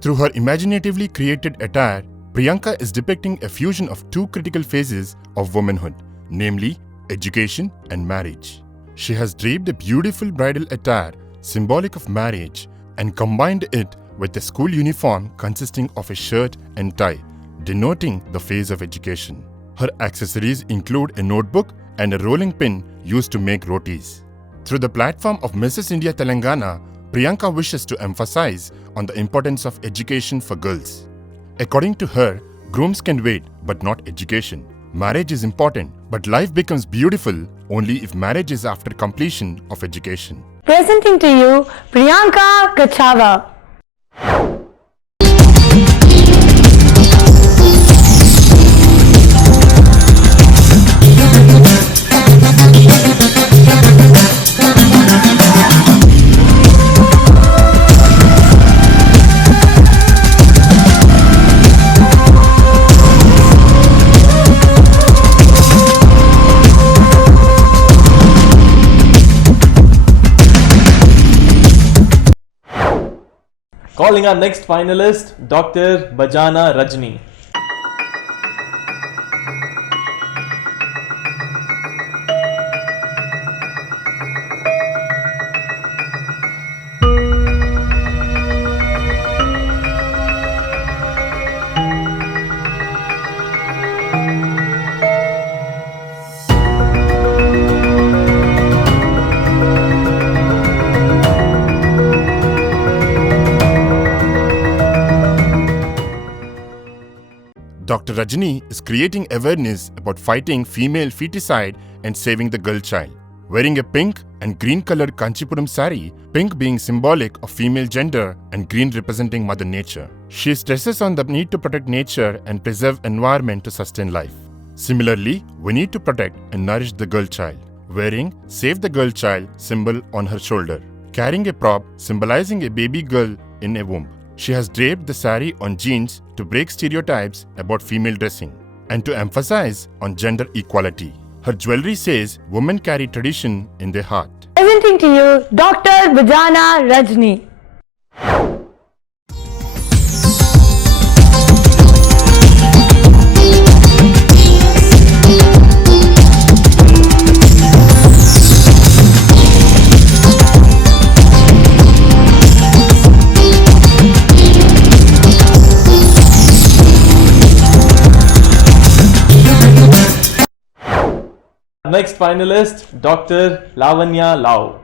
Through her imaginatively created attire, Priyanka is depicting a fusion of two critical phases of womanhood, namely education and marriage. She has draped a beautiful bridal attire symbolic of marriage and combined it with a school uniform consisting of a shirt and tie, denoting the phase of education. Her accessories include a notebook and a rolling pin used to make rotis. Through the platform of Mrs. India Telangana, Priyanka wishes to emphasize on the importance of education for girls. According to her, grooms can wait, but not education. Marriage is important, but life becomes beautiful only if marriage is after completion of education. Presenting to you Priyanka Kachawa. Calling our next finalist, Dr. Bajana Rajni. Dr. Rajni is creating awareness about fighting female feticide and saving the girl child. Wearing a pink and green colored Kanchipuram sari, pink being symbolic of female gender and green representing Mother Nature. She stresses on the need to protect nature and preserve environment to sustain life. Similarly, we need to protect and nourish the girl child, wearing Save the Girl Child symbol on her shoulder, carrying a prop symbolizing a baby girl in a womb. She has draped the sari on jeans to break stereotypes about female dressing and to emphasize on gender equality. Her jewelry says women carry tradition in their heart. Presenting to you Dr. Bajana Rajni. Next finalist, Dr. Lavanya Lau.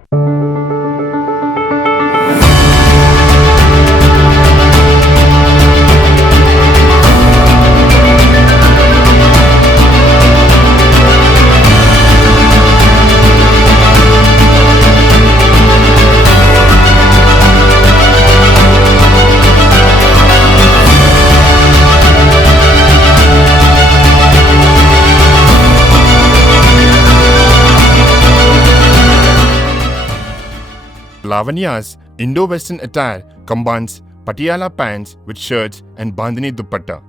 Lavanya's Indo-Western attire combines Patiala pants with shirts and Bandhani dupatta.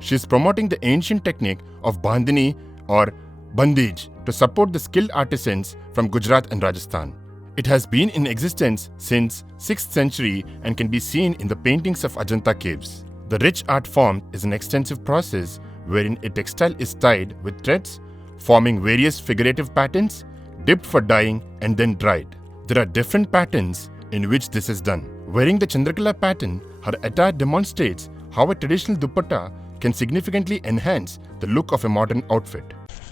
She is promoting the ancient technique of Bandhani or Bandage to support the skilled artisans from Gujarat and Rajasthan. It has been in existence since 6th century and can be seen in the paintings of Ajanta caves. The rich art form is an extensive process wherein a textile is tied with threads, forming various figurative patterns, dipped for dyeing and then dried. There are different patterns in which this is done. Wearing the Chandrakala pattern, her attire demonstrates how a traditional dupatta can significantly enhance the look of a modern outfit.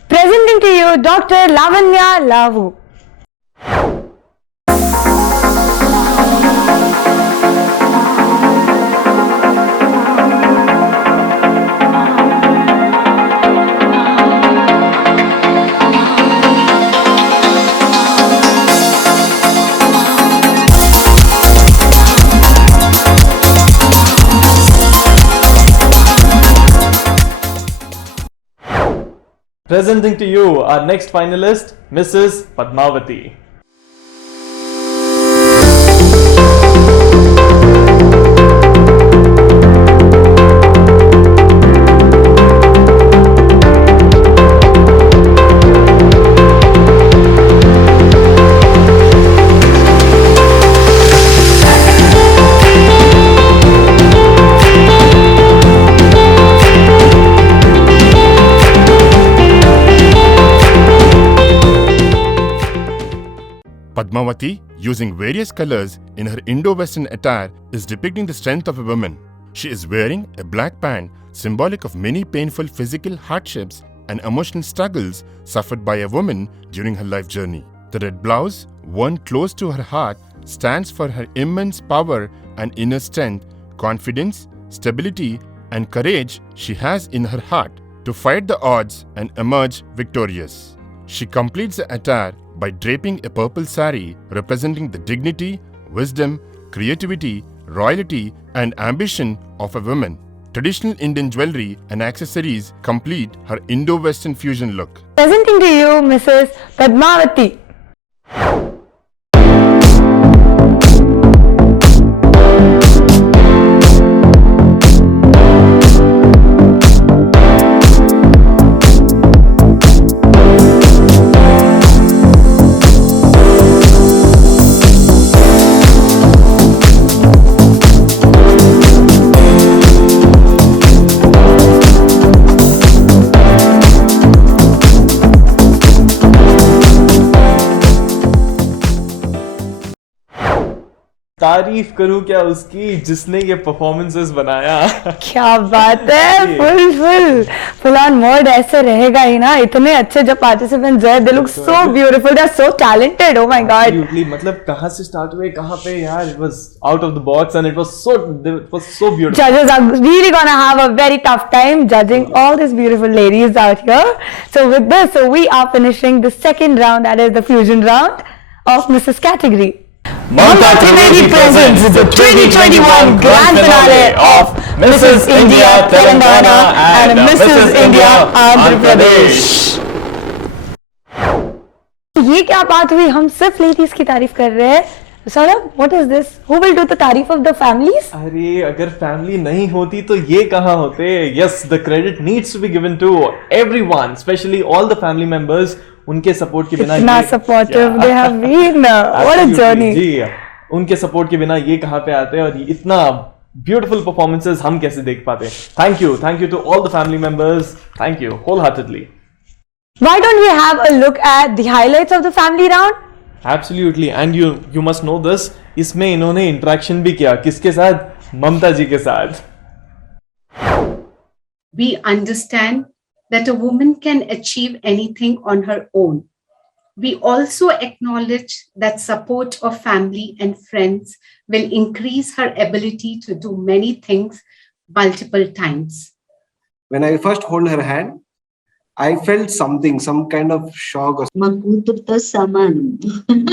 Presenting to you Dr. Lavanya Lavu. Presenting to you our next finalist, Mrs. Padmavati. Padmavati, using various colors in her Indo-Western attire, is depicting the strength of a woman. She is wearing a black pant, symbolic of many painful physical hardships and emotional struggles suffered by a woman during her life journey. The red blouse, worn close to her heart, stands for her immense power and inner strength, confidence, stability, and courage she has in her heart to fight the odds and emerge victorious. She completes the attire by draping a purple sari representing the dignity, wisdom, creativity, royalty, and ambition of a woman. Traditional Indian jewelry and accessories complete her Indo-Western fusion look. Presenting to you Mrs. Padmavati. तारीफ करूं क्या उसकी जिसने ये performances बनाया। क्या बात है, फुल ऑन मोड ऐसे रहेगा ही ना। इतने अच्छे जब पार्टिसिपेंट्स है, they look so beautiful, they are so talented, oh my god. Absolutely, मतलब कहाँ से स्टार्ट हुए कहाँ पे यार, it was out of the box and it was so beautiful. Judges are really gonna have a very tough time judging all these beautiful ladies out here. So with this, so we are finishing the second round, that is the fusion round of Mrs. category. Mamta Trivedi presents the 2021 grand finale of Mrs. India Telangana and Mrs. India Andhra Pradesh. ये क्या बात हुई, हम सिर्फ ladies की तारीफ कर रहे हैं। Saurabh, what is this? Who will do the तारीफ of the families? अरे अगर फैमिली नहीं होती तो ये कहाँ होते। Yes, the credit needs to be given to everyone, especially all the family members. उनके सपोर्ट के बिना इतना supportive they have been. What a journey. जी, उनके सपोर्ट के बिना ये कहाँ पे आते और इतना ब्यूटीफुल परफॉर्मेंसेस हम कैसे देख पाते। Thank you to all the family members, thank you wholeheartedly. Why don't we have a look at the highlights of the family round? Absolutely, and you must know this. इसमें इन्होंने interaction भी किया, किसके साथ? ममता जी के साथ। We understand that a woman can achieve anything on her own. We also acknowledge that support of family and friends will increase her ability to do many things multiple times. When I first hold her hand, I felt something, some kind of shock.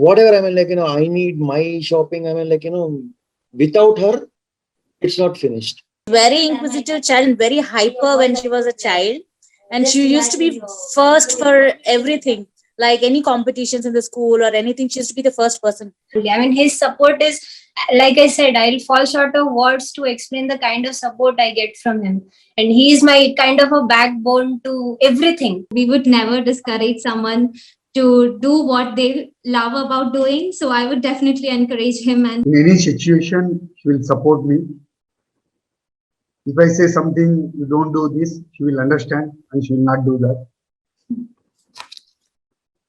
Whatever, I mean, like, I need my shopping. I mean, like, without her, it's not finished. Very inquisitive child and very hyper when she was a child. And she used to be first for everything, like any competitions in the school or anything. She used to be the first person. I mean, his support is, like I said, I'll fall short of words to explain the kind of support I get from him. And he is my kind of a backbone to everything. We would never discourage someone to do what they love about doing. So I would definitely encourage him. And in any situation, she will support me. If I say something, you don't do this, she will understand and she will not do that.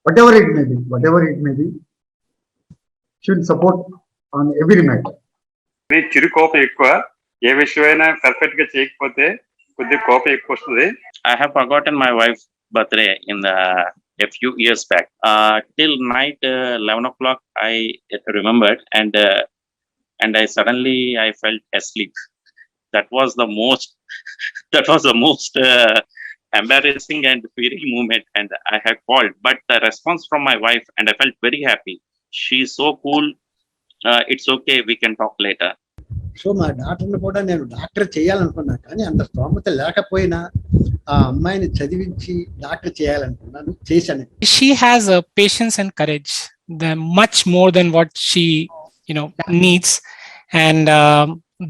Whatever it may be, she will support on every matter. చిరు కోపం ఎక్కువ, ఏ విషయమైనా perfect గా చేయకపోతే కొద్దిగా కోపం ఎక్కువ వస్తుంది. I have forgotten my wife's birthday in a few years back. Till night 11 o'clock I remembered and I suddenly felt asleep. That was the most embarrassing and fearing moment, and I had called, but the response from my wife, and I felt very happy. She's so cool. It's okay, we can talk later. So మా డాక్టర్ని కూడా నేను doctor చేయాలనుకున్నా, కానీ అంత స్తోమత లేకపోయినా ఆ అమ్మాయిని చదివించి డాక్టర్ చేయాలనుకున్నాను, చేశాను. She has a patience and courage, much more than what she needs, and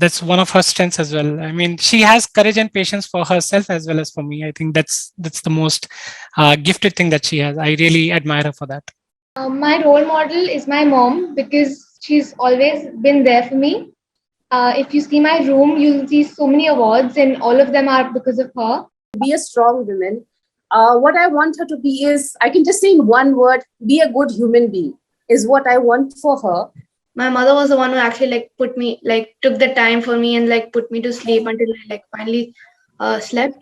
that's one of her strengths as well. I mean, she has courage and patience for herself as well as for me. I think that's the most gifted thing that she has. I really admire her for that. my role model is my mom because she's always been there for me. If you see my room, you'll see so many awards and all of them are because of her. Be a strong woman. What I want her to be is, I can just say in one word, be a good human being is what I want for her. My mother was the one who actually took the time for me and put me to sleep until I finally slept.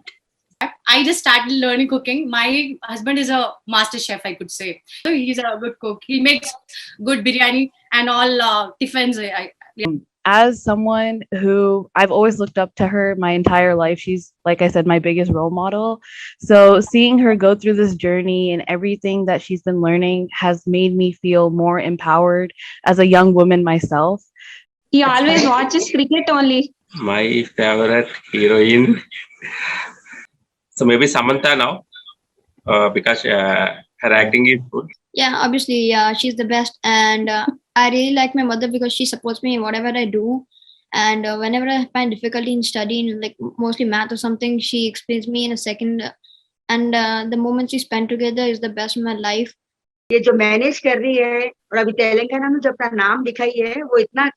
I just started learning cooking. My husband is a master chef, I could say. So he's a good cook. He makes good biryani and all tiffins. As someone who I've always looked up to her my entire life, she's, like I said, my biggest role model. So seeing her go through this journey and everything that she's been learning has made me feel more empowered as a young woman myself. He always watches cricket only. My favorite heroine, so maybe Samantha now, because her acting is good. Yeah, obviously, she's the best, and I really like my mother because she supports me in whatever I do. And whenever I find difficulty in studying, mostly math or something, she explains me in a second. And the moments we spend together is the best in my life. ये जो manage कर रही है और अभी तेलंगाना में जो अपना नाम दिखाई है, वो इतना,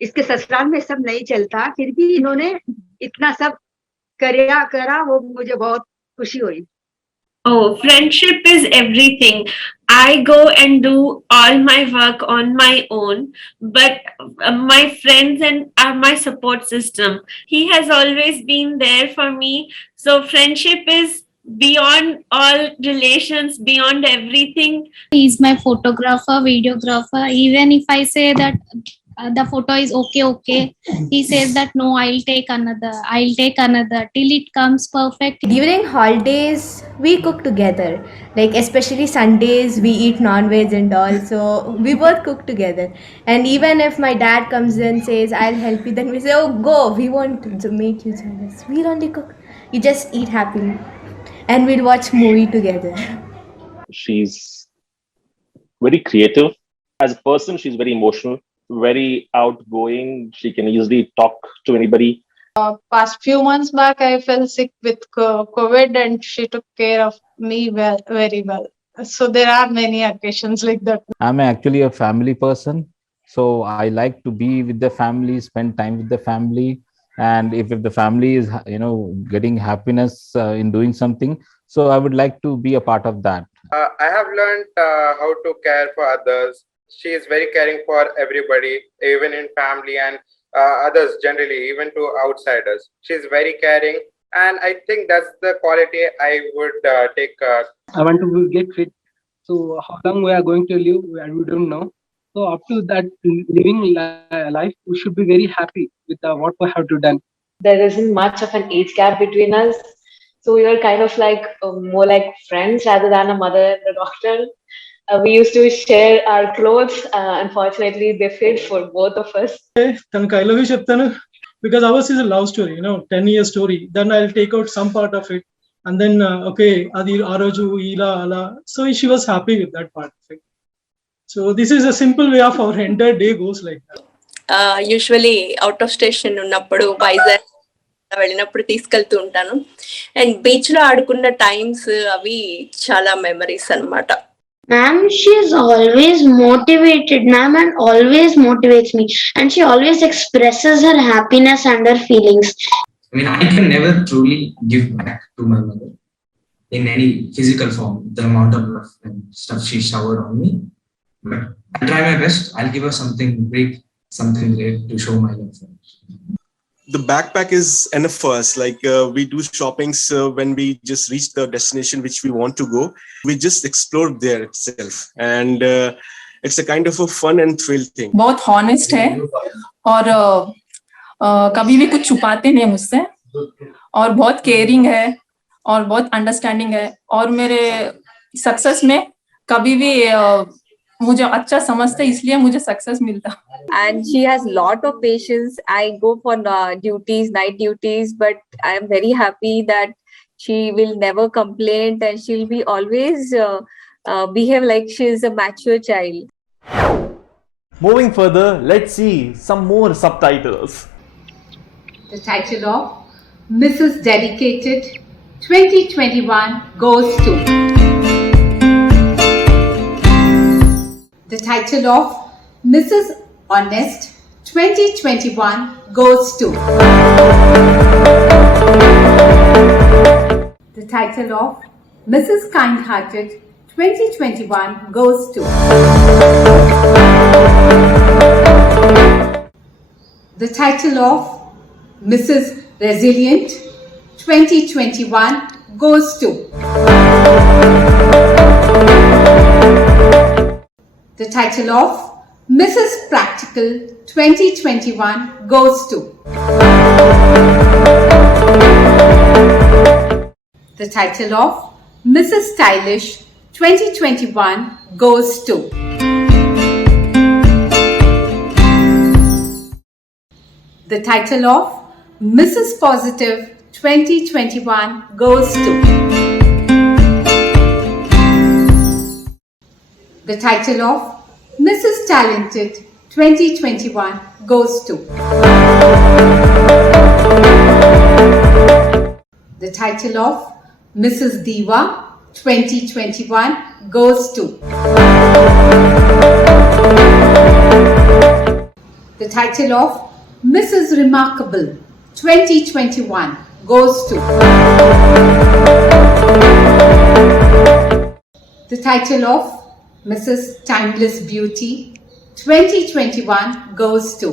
इसके ससुराल में सब नहीं चलता, फिर भी इन्होंने इतना सब करा, वो मुझे बहुत खुशी हुई. Oh, friendship is everything. I go and do all my work on my own, but my friends and are my support system. He has always been there for me. So friendship is beyond all relations, beyond everything. He's my photographer, videographer. Even if I say that the photo is okay, he says that no, I'll take another till it comes perfect. During holidays, we cook together. Like especially Sundays, we eat non-veg and all. So we both cook together. And even if my dad comes and says, "I'll help you," then we say, "Oh, go. We won't make you jealous. We'll only cook. You just eat happily." And we'll watch movie together. She's very creative. As a person, she's very emotional, very outgoing. She can easily talk to anybody. Past few months back, I fell sick with COVID, and she took care of me very well. So there are many occasions like that. I'm actually a family person, so I like to be with the family, spend time with the family, and if the family is getting happiness in doing something, so I would like to be a part of that. I have learned how to care for others. She is very caring for everybody, even in family and others generally, even to outsiders. She's very caring, and I think that's the quality I would take. I want to get fit. So how long we are going to live, we don't know. So up to that living life, we should be very happy with what we have to done. There isn't much of an age gap between us. So we were kind of like more like friends rather than a mother and a daughter. We used to share our clothes. Unfortunately, they fit for both of us. Tanaka, I love you, Cheptanu, because ours is a love story, 10-year story. Then I'll take out some part of it. And then, okay, Adi Araju, Ila, Ala. So she was happy with that part of it. So this is a simple way of our entire day goes like that. Usually out of station ఉన్నప్పుడు వైజాగ్ వెళ్ళినప్పుడు తీసుకెళ్తూ ఉంటాను and beach లో ఆడుకున్న times అవి చాలా memories అన్నమాట. Ma'am, she is always motivated, ma'am, and always motivates me. And she always expresses her happiness and her feelings. I mean, I can never truly give back to my mother in any physical form, the amount of love and stuff she showered on me. But I'll try my best. I'll give her something big, something great to show my love for her. The backpack is enough for us. Like we do shoppings when we just reach the destination which we want to go. We just explore there itself, and it's a kind of a fun and thrill thing. बहुत honest है और कभी भी कुछ छुपाते नहीं मुझसे और बहुत caring है और बहुत understanding है और मेरे success में कभी भी मुझे अच्छा समझते इसलिए मुझे सक्सेस मिलता. And she has lot of patience. I go for duties, night duties, but I am very happy that she will never complain and she'll be always behave like she is a mature child. Moving further, let's see some more subtitles. The title of Mrs. Dedicated 2021 goes to. The title of Mrs. Honest 2021 goes to. The title of Mrs. Kind-Hearted 2021 goes to. The title of Mrs. Resilient 2021 goes to. The title of Mrs. Practical 2021 goes to. The title of Mrs. Stylish 2021 goes to. The title of Mrs. Positive 2021 goes to. The title of Mrs. Talented 2021 goes to. The title of Mrs. Diva 2021 goes to. The title of Mrs. Remarkable 2021 goes to. The title of Mrs. Timeless Beauty 2021 goes to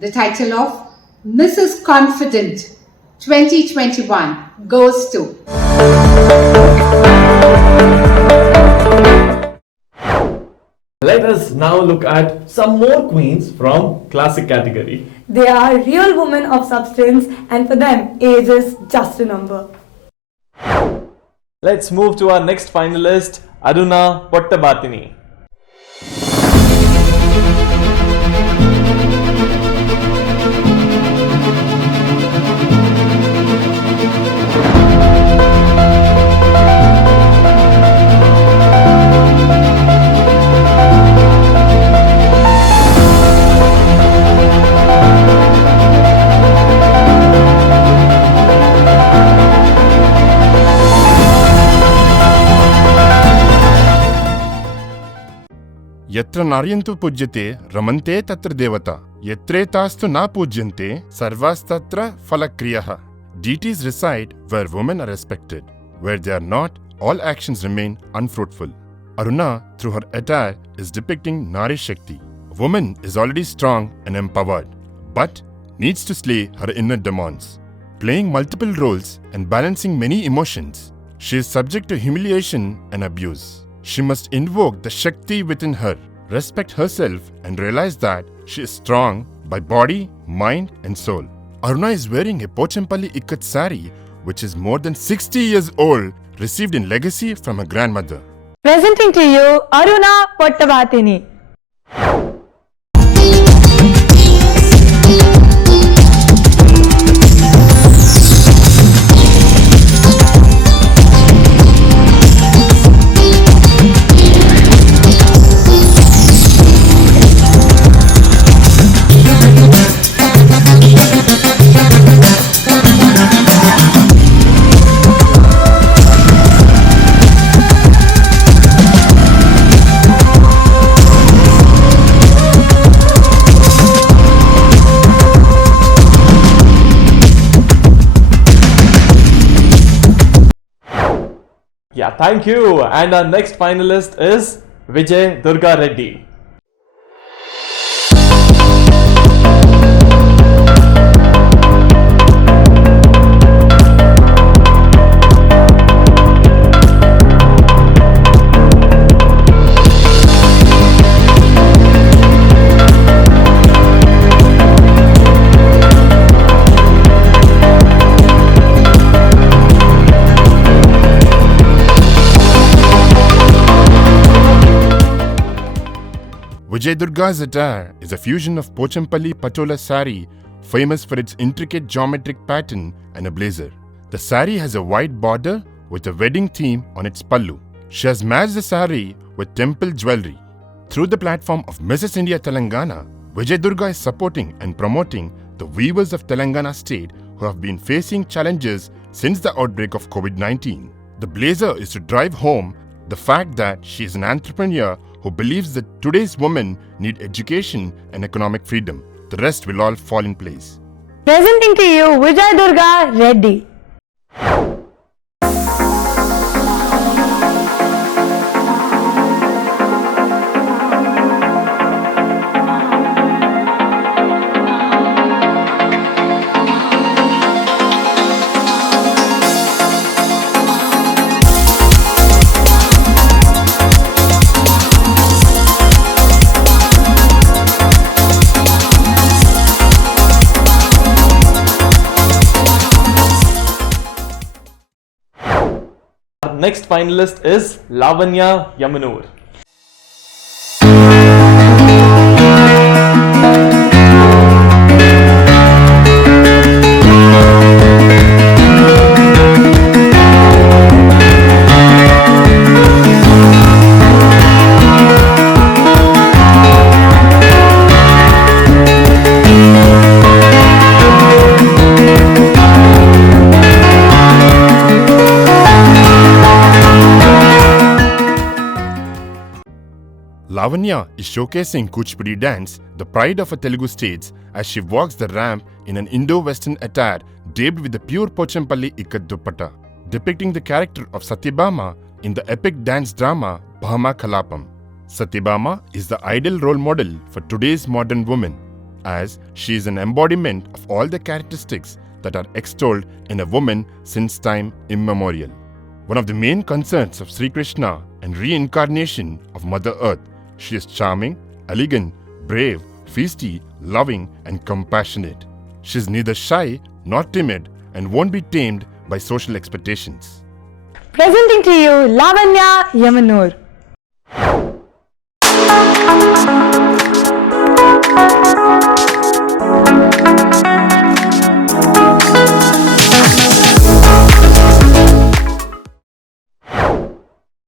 the title of Mrs. Confident 2021 goes to Let us now look at some more queens from classic category. They are real women of substance, and for them, age is just a number. Let's move to our next finalist, Aruna Pottabatini. यत्र नार्यन्तु पूज्यते रमन्ते तत्र देवता यत्रेतास्तु न पूज्यन्ते सर्वास्तत्र फलक्रियः. Deities reside where women are respected. Where they are not, all actions remain unfruitful. Aruna, through her attire, is depicting Nari Shakti. A woman is already strong and empowered, but needs to slay her inner demons. Playing multiple roles and balancing many emotions, she is subject to humiliation and abuse. She must invoke the Shakti within her, respect herself, and realize that she is strong by body, mind, and soul. Aruna is wearing a Pochampalli Ikat sari, which is more than 60 years old, received in legacy from her grandmother. Presenting to you Aruna Pottabatini. Yeah, thank you. And our next finalist is Vijay Durga Reddy. Vijay Durga's attire is a fusion of Pochampalli Patola sari, famous for its intricate geometric pattern, and a blazer. The sari has a white border with a wedding theme on its pallu. She has matched the sari with temple jewelry. Through the platform of Mrs. India Telangana, Vijay Durga is supporting and promoting the weavers of Telangana state who have been facing challenges since the outbreak of COVID-19. The blazer is to drive home the fact that she is an entrepreneur who believes that today's women need education and economic freedom. The rest will all fall in place. Presenting to you Vijay Durga Reddy. Next finalist is Lavanya Yamunur. Lavanya is showcasing Kuchipudi dance, the pride of a Telugu states, as she walks the ramp in an Indo-Western attire draped with the pure Pochampalli Ikat Dupatta, depicting the character of Satyabhama in the epic dance drama Bhama Kalapam. Satyabhama is the ideal role model for today's modern woman, as she is an embodiment of all the characteristics that are extolled in a woman since time immemorial. One of the main concerns of Sri Krishna and reincarnation of Mother Earth, she is charming, elegant, brave, feisty, loving and compassionate. She is neither shy nor timid and won't be tamed by social expectations. Presenting to you Lavanya Yamanur.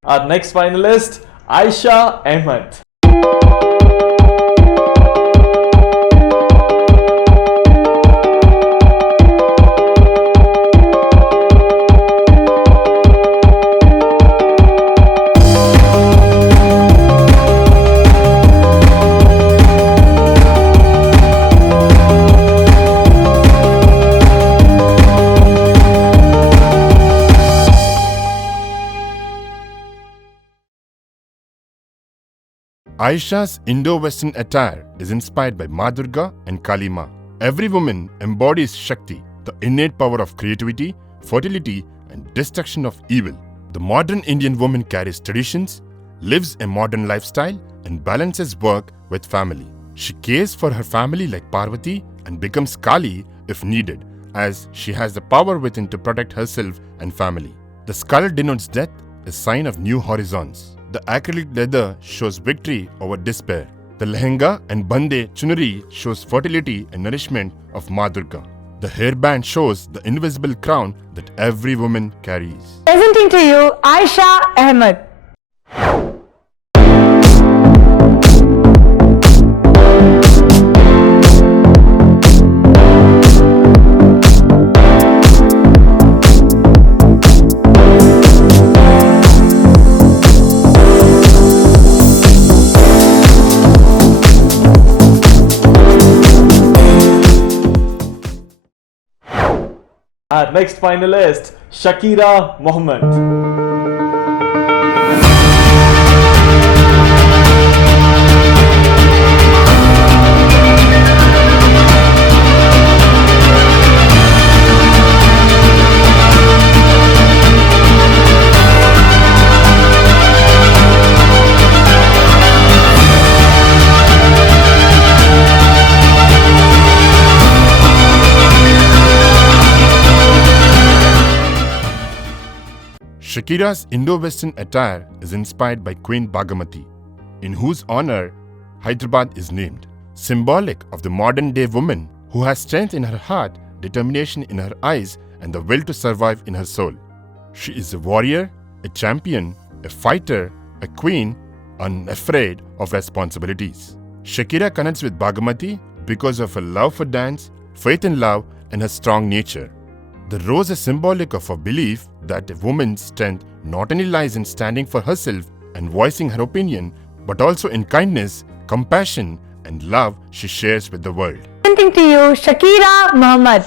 Our next finalist, Aisha Ahmed. Aisha's Indo-Western attire is inspired by Ma Durga and Kali Ma. Every woman embodies Shakti, the innate power of creativity, fertility and destruction of evil. The modern Indian woman carries traditions, lives a modern lifestyle and balances work with family. She cares for her family like Parvati and becomes Kali if needed, as she has the power within to protect herself and family. The skull denotes death, a sign of new horizons. The acrylic leather shows victory over despair. The lehenga and bande chunari shows fertility and nourishment of Ma Durga. The hairband shows the invisible crown that every woman carries. Presenting to you Aisha Ahmed. Our next finalist, Shakira Mohammed. Shakira's Indo-Western attire is inspired by Queen Bhagamati, in whose honor Hyderabad is named, symbolic of the modern-day woman who has strength in her heart, determination in her eyes, and the will to survive in her soul. She is a warrior, a champion, a fighter, a queen, unafraid of responsibilities. Shakira connects with Bhagamati because of her love for dance, faith in love, and her strong nature. The rose is symbolic of her belief that a woman's strength not only lies in standing for herself and voicing her opinion, but also in kindness, compassion, and love she shares with the world. Presenting to you Shakira Mohammed.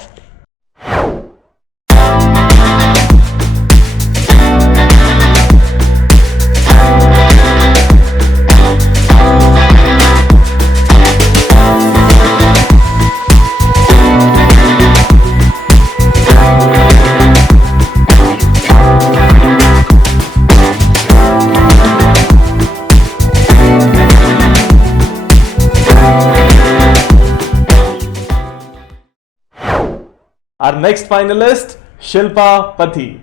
Our next finalist, Shilpa Pathi.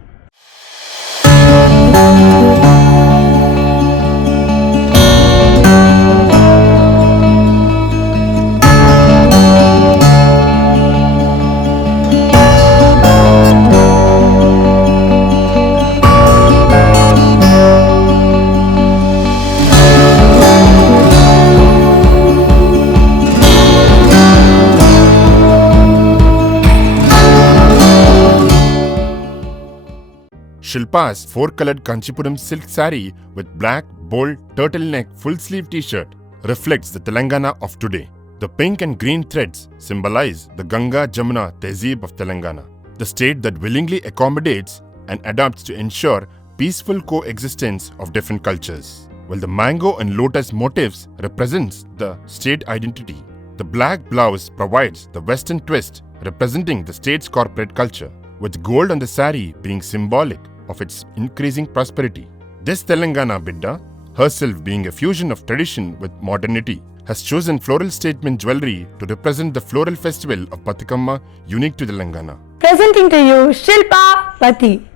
Shilpa's four-colored Kanchipuram silk saree with black, bold turtleneck full-sleeve t-shirt reflects the Telangana of today. The pink and green threads symbolize the Ganga Jamuna Tehzeeb of Telangana, the state that willingly accommodates and adapts to ensure peaceful coexistence of different cultures. While the mango and lotus motifs represents the state identity, the black blouse provides the western twist representing the state's corporate culture, with gold on the saree being symbolic of its increasing prosperity. This Telangana Bidda, herself being a fusion of tradition with modernity, has chosen floral statement jewelry to represent the floral festival of Bathukamma unique to Telangana. Presenting to you Shilpa Pati.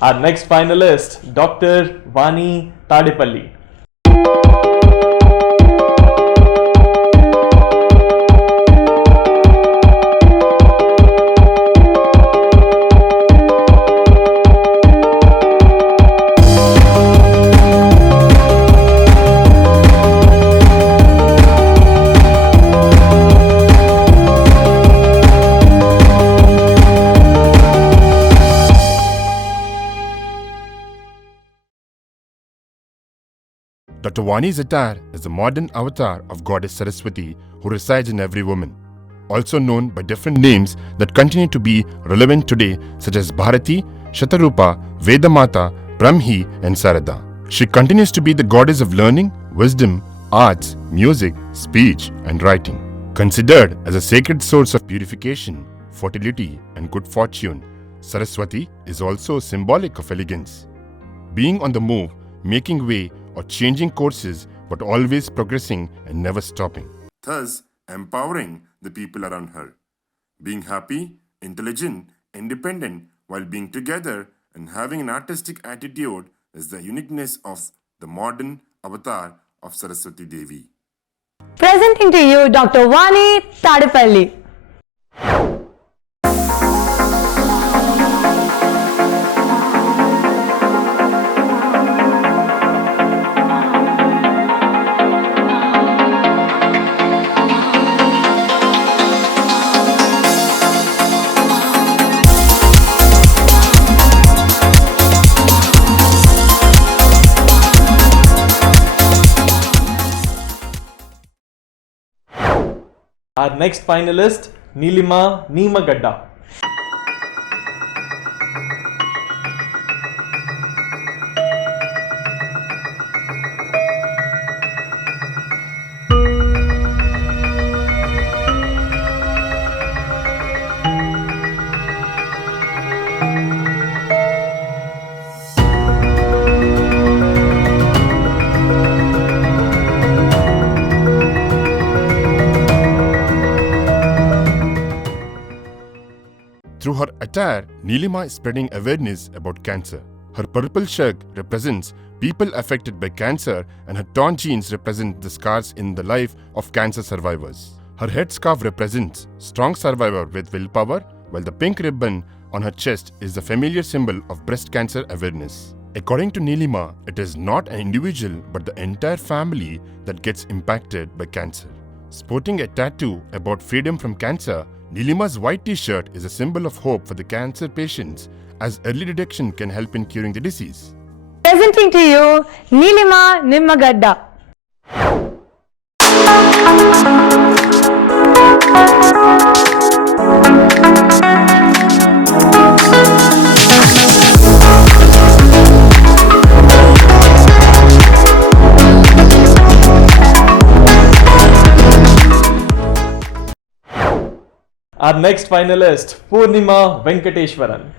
Our next finalist, Dr. Vani Tadepalli. Dr. Vani's attire is the modern avatar of Goddess Saraswati who resides in every woman, also known by different names that continue to be relevant today, such as Bharati, Shatarupa, Vedamata, Brahmi, and Sarada. She continues to be the goddess of learning, wisdom, arts, music, speech, and writing. Considered as a sacred source of purification, fertility, and good fortune, Saraswati is also symbolic of elegance. Being on the move, making way, or changing courses, but always progressing and never stopping. Thus, empowering the people around her. Being happy, intelligent, independent, while being together and having an artistic attitude is the uniqueness of the modern avatar of Saraswati Devi. Presenting to you Dr. Vani Tadepalli. Our next finalist, Nilima Neemagadda. Through her attire, Nilima is spreading awareness about cancer. Her purple shirt represents people affected by cancer, and her torn jeans represent the scars in the life of cancer survivors. Her headscarf represents strong survivor with willpower, while the pink ribbon on her chest is the familiar symbol of breast cancer awareness. According to Nilima, it is not an individual but the entire family that gets impacted by cancer. Sporting a tattoo about freedom from cancer, Nilima's white t-shirt is a symbol of hope for the cancer patients, as early detection can help in curing the disease. Presenting to you Nilima Neemagadda. Our next finalist, Purnima Venkateshwaran.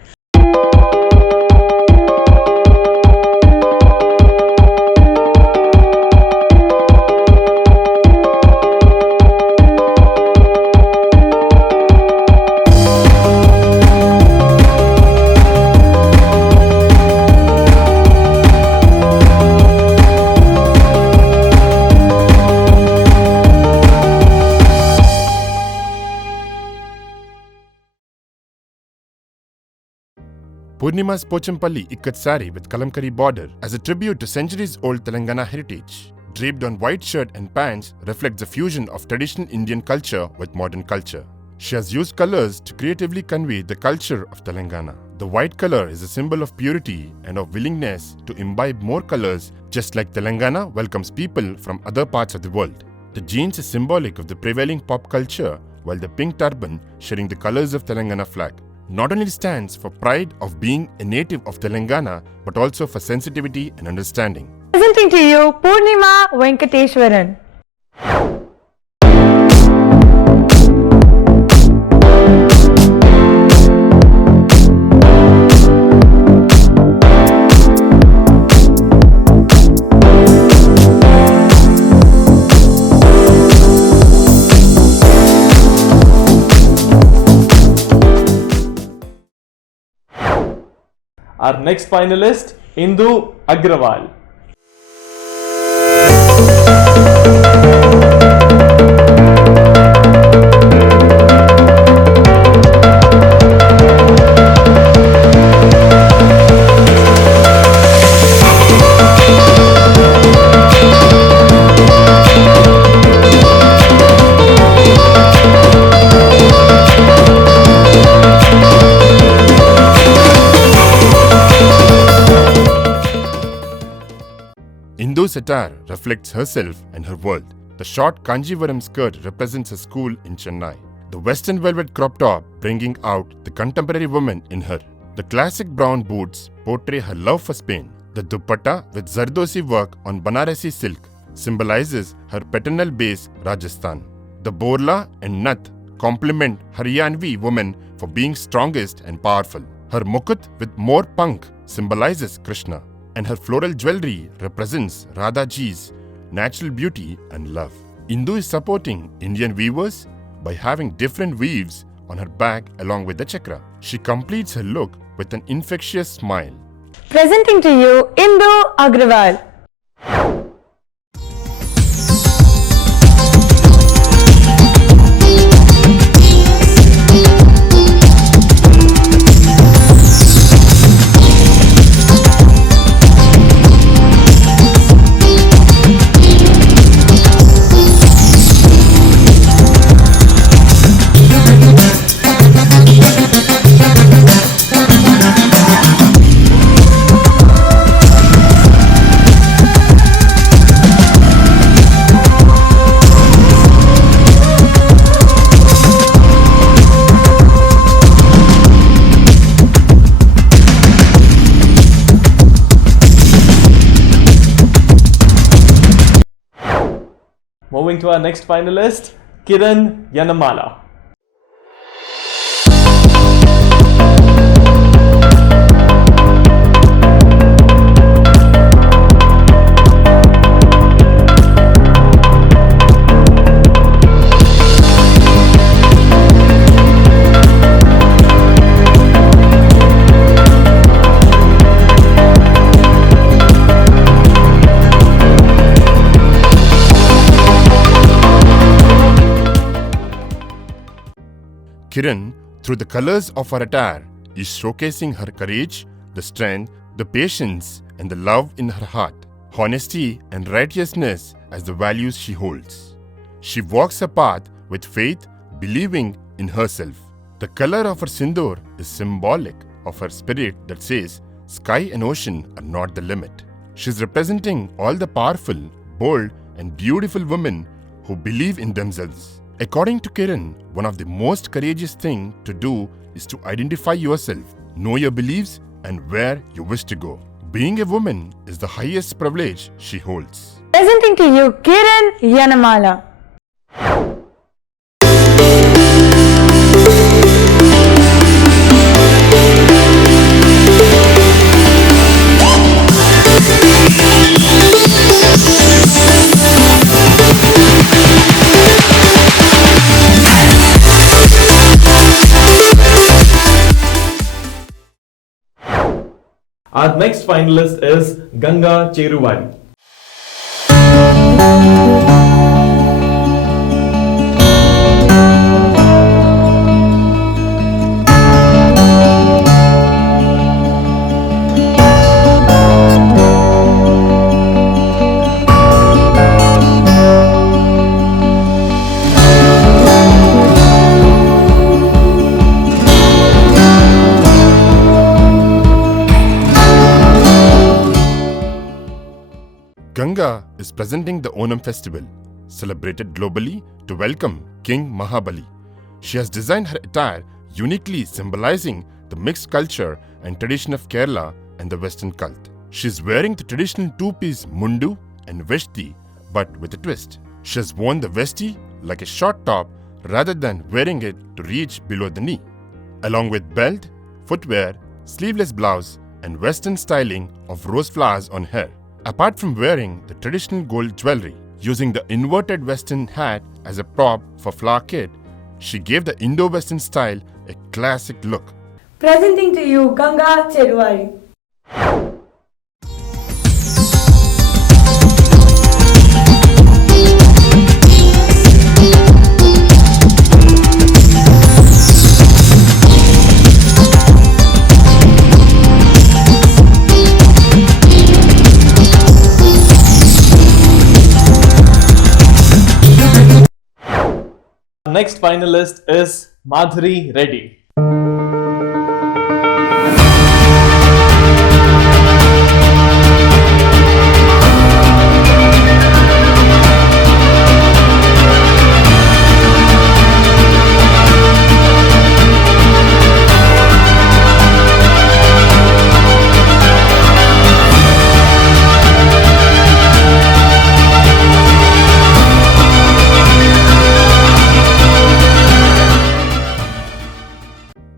Purnima's Pochampalli Ikkat sari with kalamkari border as a tribute to centuries-old Telangana heritage. Draped on white shirt and pants reflects the fusion of traditional Indian culture with modern culture. She has used colors to creatively convey the culture of Telangana. The white color is a symbol of purity and of willingness to imbibe more colors, just like Telangana welcomes people from other parts of the world. The jeans is symbolic of the prevailing pop culture, while the pink turban sharing the colors of Telangana flag. Not only stands for pride of being a native of Telangana, but also for sensitivity and understanding. Presenting to you Purnima Venkateshwaran. Our next finalist, Indu Agrawal. Indu's attire reflects herself and her world. The short Kanjivaram skirt represents a school in Chennai. The western velvet crop top bringing out the contemporary woman in her. The classic brown boots portray her love for Spain. The dupatta with Zardosi work on Banarasi silk symbolizes her paternal base Rajasthan. The borla and nath complement Haryanvi woman for being strongest and powerful. Her mukut with more punk symbolizes Krishna. And her floral jewelry represents Radha Ji's natural beauty and love. Indu is supporting Indian weavers by having different weaves on her back along with the chakra. She completes her look with an infectious smile. Presenting to you Indu Agrawal. Moving to our next finalist, Kiran Yanamala. Kiran, through the colors of her attire, is showcasing her courage, the strength, the patience, and the love in her heart, honesty and righteousness as the values she holds. She walks her path with faith, believing in herself. The color of her sindoor is symbolic of her spirit that says, sky and ocean are not the limit. She is representing all the powerful, bold, and beautiful women who believe in themselves. According to Kiran, one of the most courageous things to do is to identify yourself, know your beliefs, and where you wish to go. Being a woman is the highest privilege she holds. Presenting to you Kiran Yanamala. Our next finalist is Ganga Cheruvari. is presenting the Onam festival, celebrated globally to welcome King Mahabali. She has designed her attire uniquely symbolizing the mixed culture and tradition of Kerala and the Western cult. She is wearing the traditional two-piece mundu and veshti, but with a twist. She has worn the vesti like a short top rather than wearing it to reach below the knee, along with belt, footwear, sleeveless blouse, and Western styling of rose flowers on hair. Apart from wearing the traditional gold jewelry, using the inverted Western hat as a prop for flower kit, she gave the Indo-Western style a classic look. Presenting to you Ganga Cheruvari. Next finalist is Madhuri Reddy.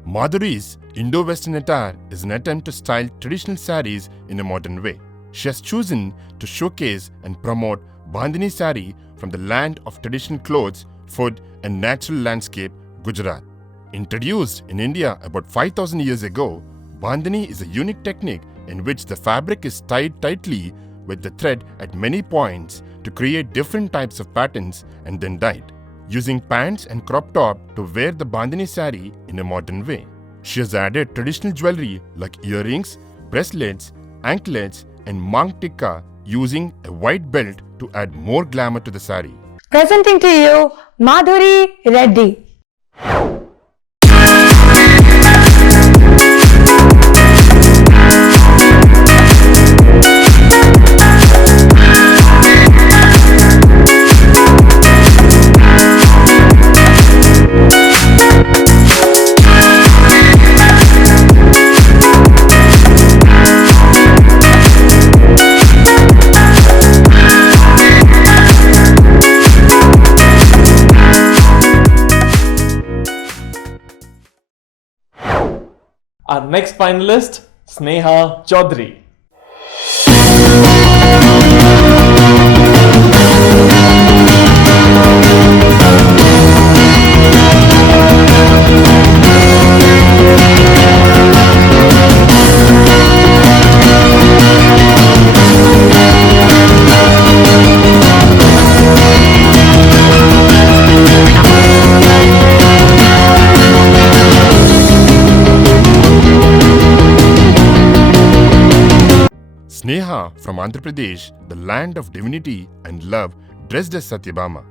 Madhuri's Indo-Western attire is an attempt to style traditional saris in a modern way. She has chosen to showcase and promote Bandhani sari from the land of traditional clothes, food and natural landscape, Gujarat. Introduced in India about 5,000 years ago, Bandhani is a unique technique in which the fabric is tied tightly with the thread at many points to create different types of patterns and then dyed, using pants and crop top to wear the Bandhani sari in a modern way. She has added traditional jewelry like earrings, bracelets, anklets and mang tikka using a white belt to add more glamour to the sari. Presenting to you Madhuri Reddy. Our next finalist, Sneha Chaudhary. Sneha from Andhra Pradesh, the land of divinity and love, dressed as Satyabhama.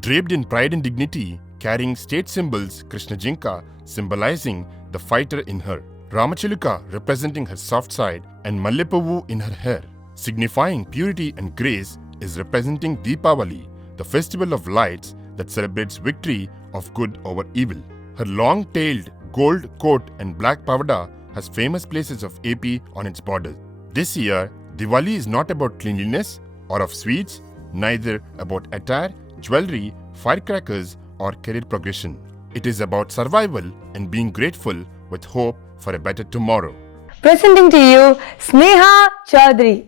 Draped in pride and dignity, carrying state symbols Krishna Jinka, symbolizing the fighter in her, Ramachiluka representing her soft side, and Mallepuvu in her hair, signifying purity and grace, is representing Deepavali, the festival of lights that celebrates victory of good over evil. Her long-tailed gold coat and black pavada has famous places of AP on its borders. This year, Diwali is not about cleanliness or of sweets, neither about attire, jewelry, firecrackers or career progression. It is about survival and being grateful with hope for a better tomorrow. Presenting to you Sneha Chaudhary.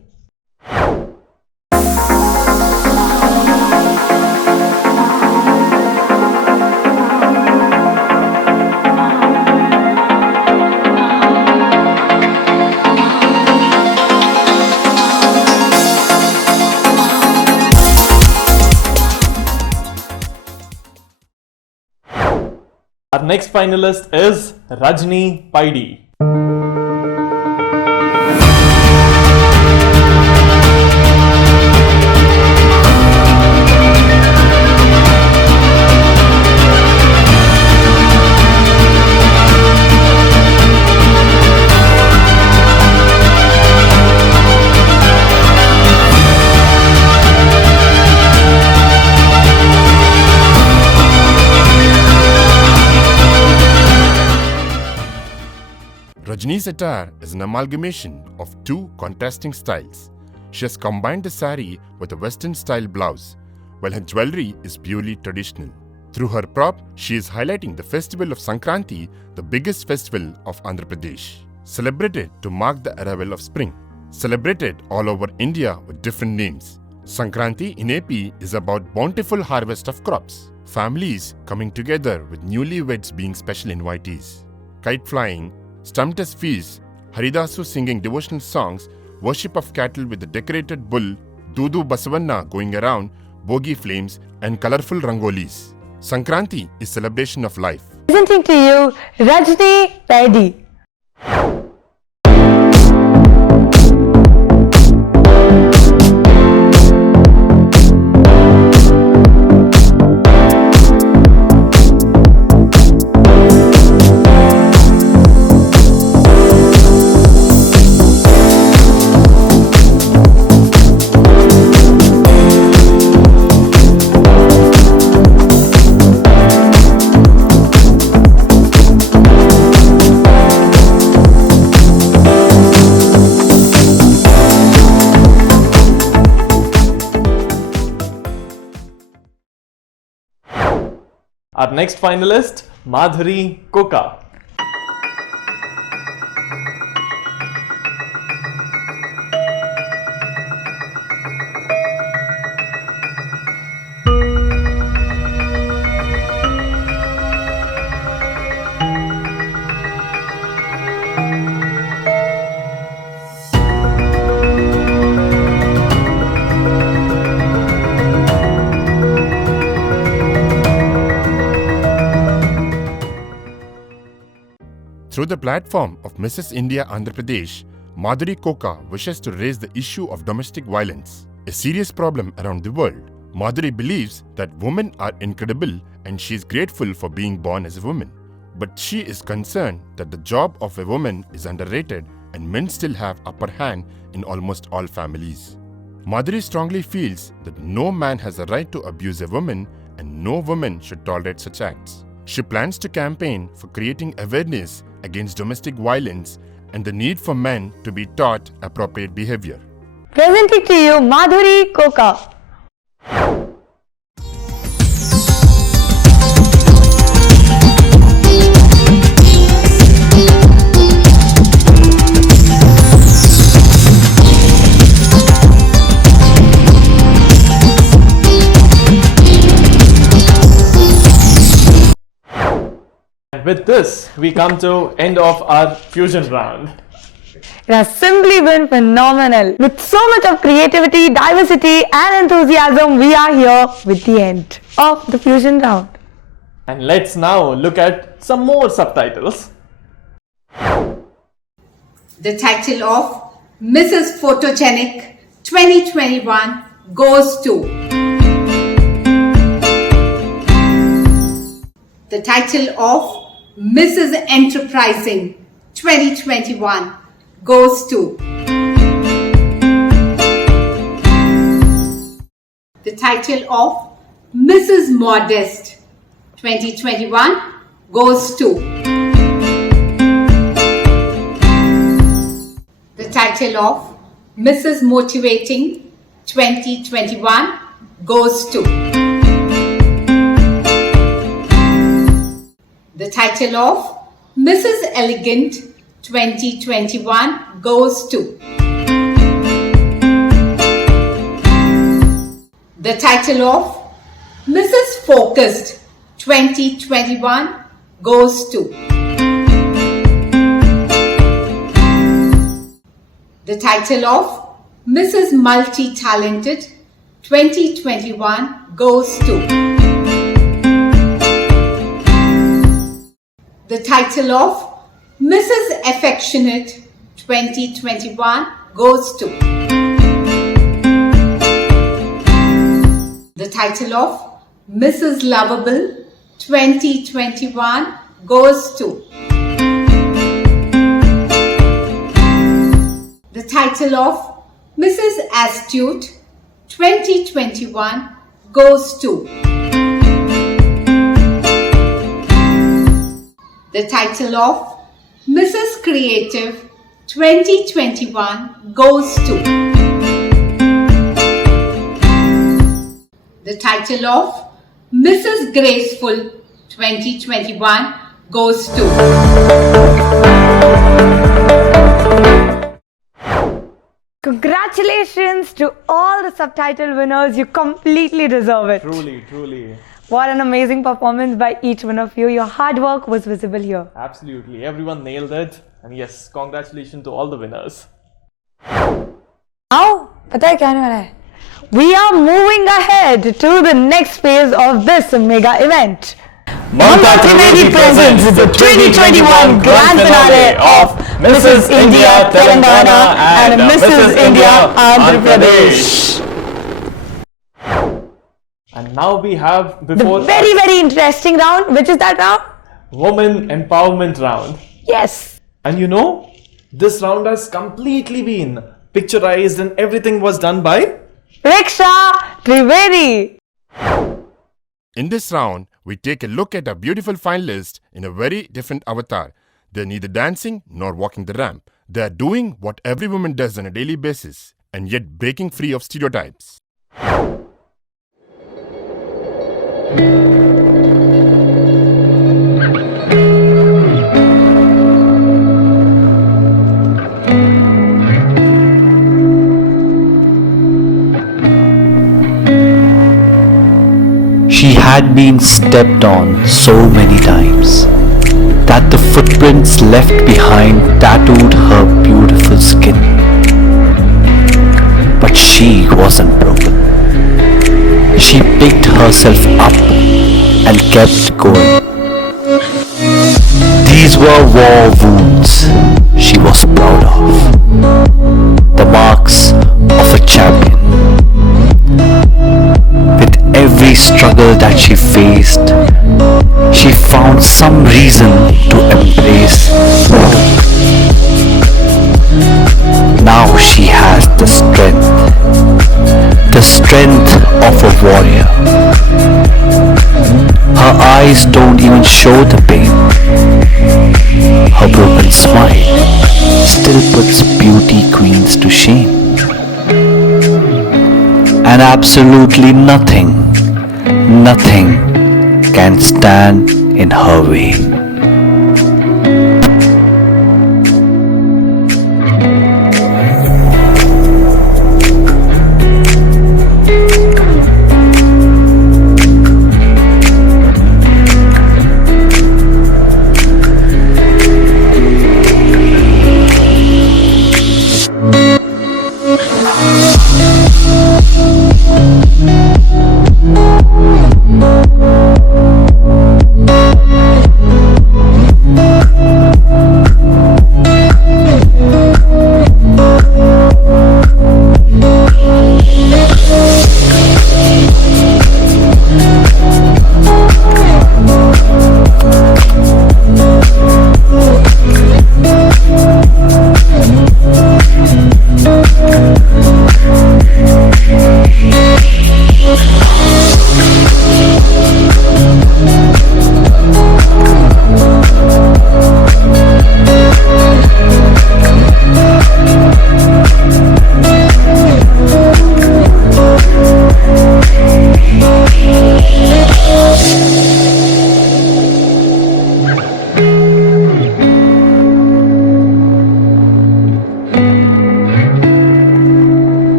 Our next finalist is Rajni Paidi. Rajni's attire is an amalgamation of two contrasting styles. She has combined the saree with a western style blouse, while her jewelry is purely traditional. Through her prop, she is highlighting the festival of Sankranti, the biggest festival of Andhra Pradesh, celebrated to mark the arrival of spring. Celebrated all over India with different names. Sankranti in AP is about bountiful harvest of crops, families coming together with newlyweds being special invitees, kite flying, Stumtus feasts, Haridasu singing devotional songs, worship of cattle with the decorated bull, Dudu Basavanna going around, bogi flames and colorful rangolis. Sankranti is celebration of life. Presenting to you Rajni Trivedi. Our next finalist, Madhuri Koka. Through the platform of Mrs. India Andhra Pradesh, Madhuri Koka wishes to raise the issue of domestic violence, a serious problem around the world. Madhuri believes that women are incredible and she is grateful for being born as a woman. But she is concerned that the job of a woman is underrated and men still have upper hand in almost all families. Madhuri strongly feels that no man has a right to abuse a woman and no woman should tolerate such acts. She plans to campaign for creating awareness against domestic violence and the need for men to be taught appropriate behavior. Presenting to you Madhuri Koka. With this, we come to end of our fusion round. It has simply been phenomenal. With so much of creativity, diversity and enthusiasm, we are here with the end of the fusion round. And let's now look at some more subtitles. The title of Mrs. Photogenic 2021 goes to. The title of Mrs. Enterprising 2021 goes to. The title of Mrs. Modest 2021 goes to. The title of Mrs. Motivating 2021 goes to. The title of Mrs. Elegant 2021 goes to. The title of Mrs. Focused 2021 goes to. The title of Mrs. Multi-Talented 2021 goes to. The title of Mrs. Affectionate 2021 goes to. The title of Mrs. Lovable 2021 goes to. The title of Mrs. Astute 2021 goes to. The title of Mrs. Creative 2021 goes to the title of Mrs. Graceful 2021 goes to Congratulations to all the subtitle winners. You completely deserve it. Truly, truly. What an amazing performance by each one of you. Your hard work was visible here. Absolutely. Everyone nailed it. And yes, congratulations to all the winners. Now, pata hai kya hone wala hai? We are moving ahead to the next phase of this mega event. Mamta Trivedi presents the 2021 grand finale of Mrs. India Telangana and Mrs. India Andhra Pradesh. And now we have before the very, very interesting round. Which is that round? Women Empowerment Round. Yes. And you know, this round has completely been picturized and everything was done by Mamta Trivedi. In this round, we take a look at a beautiful finalist in a very different avatar. They're neither dancing nor walking the ramp. They're doing what every woman does on a daily basis and yet breaking free of stereotypes. She had been stepped on so many times that the footprints left behind tattooed her beautiful skin. But she wasn't broken. She picked herself up and kept going. These were war wounds she was proud of, the marks of a champion. With every struggle that she faced, she found some reason to embrace hope. Now she has the strength of a warrior. Her eyes don't even show the pain. Her broken smile still puts beauty queens to shame. And absolutely nothing can stand in her way.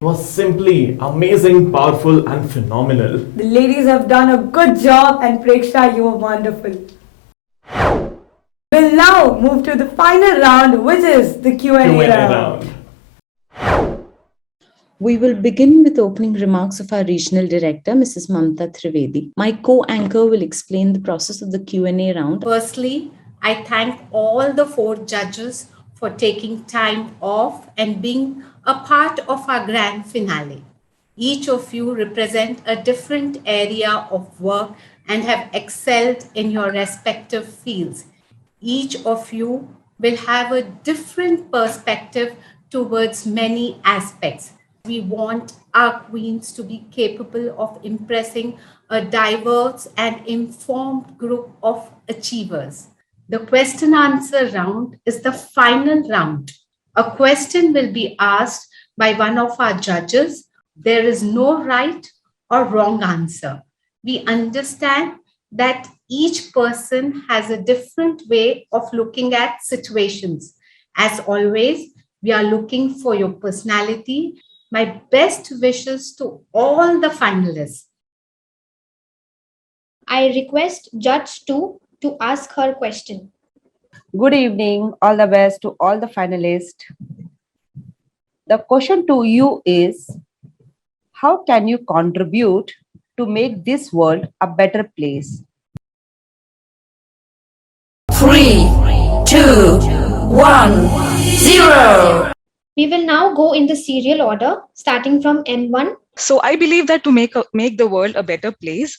It was simply amazing, powerful and phenomenal. The ladies have done a good job and Preksha, you were wonderful. We'll now move to the final round, which is the Q&A round. We will begin with opening remarks of our regional director, Mrs. Mamta Trivedi. My co-anchor will explain the process of the Q&A round. Firstly, I thank all the 4 judges for taking time off and being a part of our grand finale. Each of you represent a different area of work and have excelled in your respective fields. Each of you will have a different perspective towards many aspects. We want our queens to be capable of impressing a diverse and informed group of achievers. The question answer round is the final round. A question will be asked by one of our judges. There is no right or wrong answer. We understand that each person has a different way of looking at situations. As always, we are looking for your personality. My best wishes to all the finalists. I request Judge 2 to ask her question. Good evening. All the best to all the finalists. The question to you is, how can you contribute to make this world a better place? 3, 2, 1, 0. We will now go in the serial order, starting from N1. So I believe that to make the world a better place,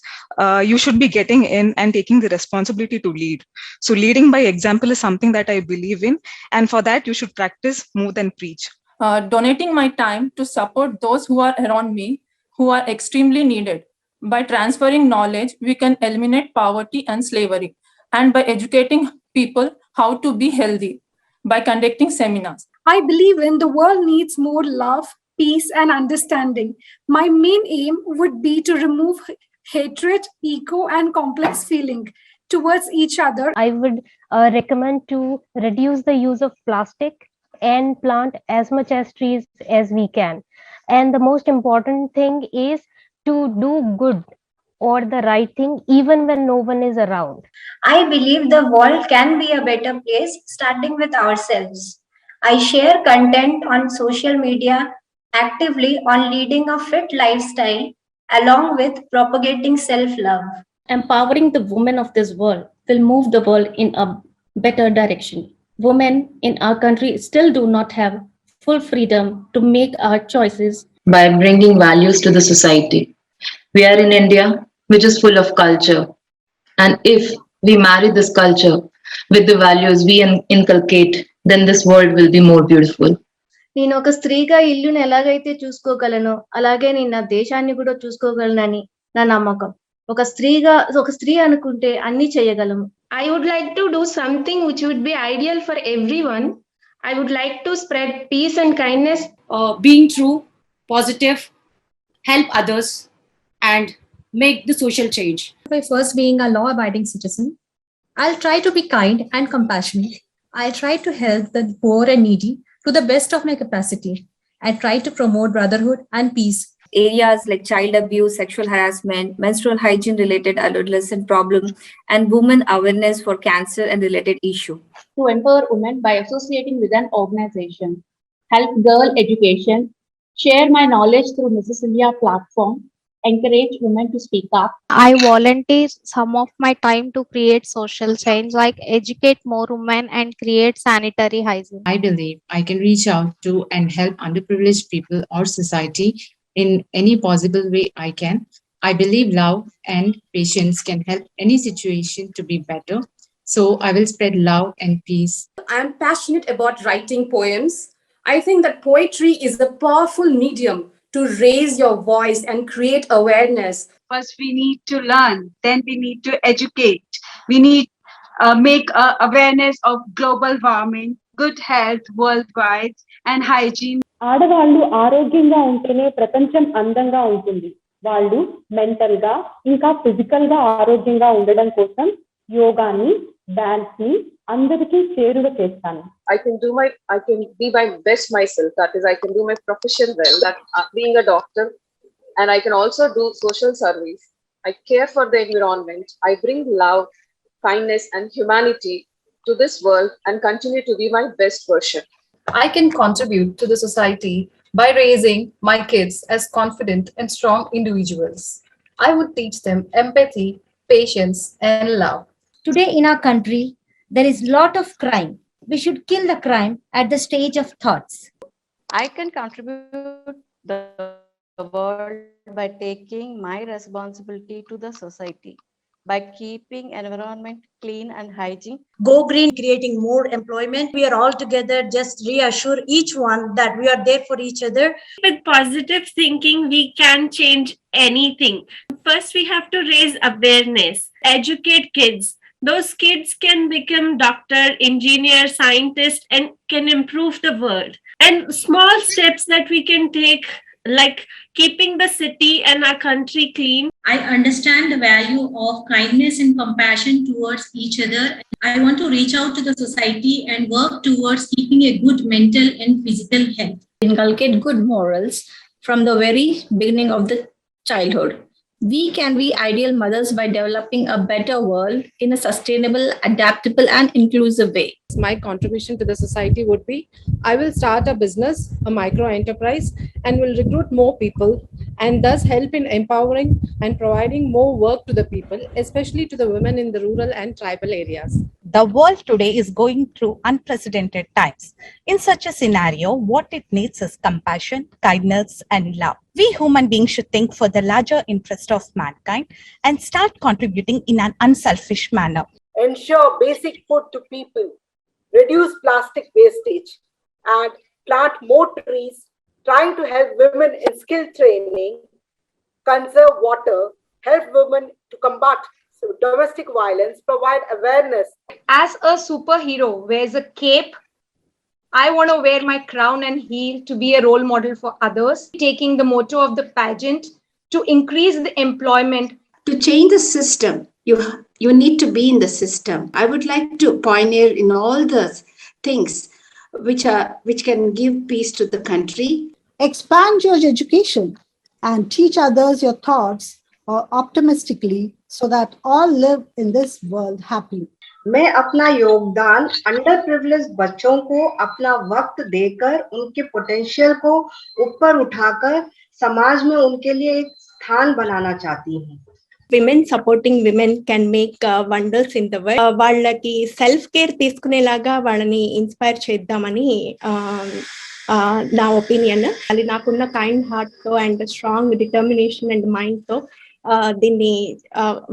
you should be getting in and taking the responsibility to lead. So leading by example is something that I believe in, and for that you should practice more than preach. Donating my time to support those who are around me, who are extremely needed. By transferring knowledge, we can eliminate poverty and slavery, and by educating people how to be healthy, by conducting seminars. I believe in the world needs more love, peace, and understanding. My main aim would be to remove hatred, ego, and complex feeling towards each other. I would recommend to reduce the use of plastic and plant as much as trees as we can. And the most important thing is to do good or the right thing even when no one is around. I believe the world can be a better place starting with ourselves. I share content on social media actively on leading a fit lifestyle along with propagating self-love. Empowering the women of this world will move the world in a better direction. Women in our country still do not have full freedom to make our choices. By bringing values to the society. We are in India, which is full of culture. And if we marry this culture with the values we inculcate, then this world will be more beautiful. నేను ఒక స్త్రీగా ఇల్లును ఎలాగైతే చూసుకోగలను అలాగే నేను నా దేశాన్ని కూడా చూసుకోగలనని నా నమ్మకం. ఒక స్త్రీ అనుకుంటే అన్ని చేయగలము. I would like to do something which would be ideal for everyone. I would like to spread peace and kindness. Being true, positive, help others, and make the social change. By first being a law-abiding citizen, I'll try to be kind and compassionate. I'll try to help the poor and needy to the best of my capacity. I try to promote brotherhood and peace. Areas like child abuse, sexual harassment, menstrual hygiene related adolescent problem, and women awareness for cancer and related issue. To empower women by associating with an organization, help girl education, share my knowledge through Mrs. India platform, encourage women to speak up. I volunteer some of my time to create social change, like educate more women and create sanitary hygiene. I believe I can reach out to and help underprivileged people or society in any possible way I can. I believe love and patience can help any situation to be better. So I will spread love and peace. I am passionate about writing poems. I think that poetry is a powerful medium to raise your voice and create awareness. First, we need to learn. Then we need to educate. We need make awareness of global warming, good health worldwide, and hygiene. ఆడవాళ్ళు ఆరోగ్యంగా ఉంటేనే ప్రపంచం అందంగా ఉంటుంది. వాళ్ళు mental గా ఇంకా physical గా ఆరోగ్యంగా ఉండడం కోసం యోగాని, డాన్స్ ని అందరికీ చేరువ చేస్తాను. I can be my best myself. That is, I can do my profession well. That being a doctor, and I can also do social service. I care for the environment. I bring love, kindness, and humanity to this world, and continue to be my best version. I can contribute to the society by raising my kids as confident and strong individuals. I would teach them empathy, patience, and love. Today in our country, there is a lot of crime. We should kill the crime at the stage of thoughts. I can contribute the world by taking my responsibility to the society. by keeping environment clean and hygiene. Go green, creating more employment. We are all together. Just reassure each one that we are there for each other. With positive thinking, we can change anything. First, we have to raise awareness, educate kids. Those kids can become doctor, engineer, scientist, and can improve the world. And small steps that we can take, like keeping the city and our country clean. I understand the value of kindness and compassion towards each other. I want to reach out to the society and work towards keeping a good mental and physical health. Inculcate good morals from the very beginning of the childhood. We can be ideal mothers by developing a better world in a sustainable, adaptable, and inclusive way. My contribution to the society would be I will start a business, a micro enterprise, and will recruit more people and thus help in empowering and providing more work to the people, especially to the women in the rural and tribal areas. The world today is going through unprecedented times. In such a scenario, what it needs is compassion, kindness, and love. We human beings should think for the larger interest of mankind and start contributing in an unselfish manner. Ensure basic food to people, reduce plastic wastage, and plant more trees, trying to help women in skill training, conserve water, help women to combat domestic violence, provide awareness. As a superhero wears a cape, I want to wear my crown and heel to be a role model for others, taking the motto of the pageant to increase the employment. To change the system, you need to be in the system. I would like to pioneer in all the things which can give peace to the country. Expand your education and teach others your thoughts optimistically so that all live in this world happily. मैं अपना योगदान under privilege बच्चों को अपना वक्त देकर उनके potential को ऊपर उठाकर समाज में उनके लिए एक स्थान बनाना चाहती हूँ. Women supporting women can make wonders in the world. వాళ్ళకి సెల్ఫ్ కేర్ తీసుకునేలాగా వాళ్ళని ఇన్స్పైర్ చేద్దామని నా ఒపీనియన్. అది నాకున్న కైండ్ హార్ట్ తో and strong determination and mind తో దీన్ని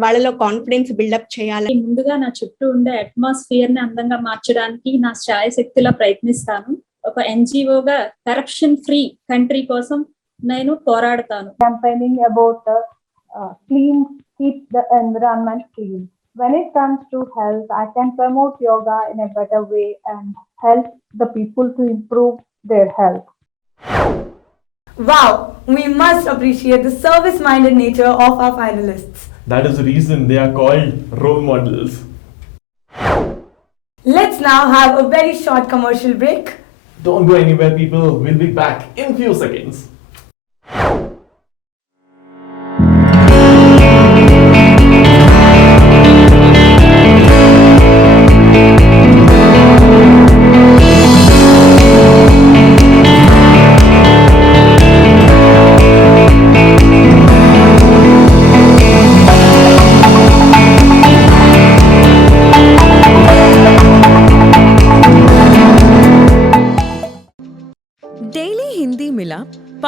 వాళ్ళలో కాన్ఫిడెన్స్ బిల్డప్ చేయాలి. ముందుగా నా చుట్టూ ఉండే అట్మాస్ఫియర్ ని అందంగా మార్చడానికి నా శాయశక్తిలో ప్రయత్నిస్తాను. ఒక ఎన్జిఓగా కరప్షన్ ఫ్రీ కంట్రీ కోసం నేను పోరాడతాను. Campaigning about clean, keep the environment clean. When it comes to health, I can promote yoga in a better way and help the people to improve their health. Wow, we must appreciate the service-minded nature of our finalists. That is the reason they are called role models. Let's now have a very short commercial break. Don't go anywhere, people. We'll be back in few seconds.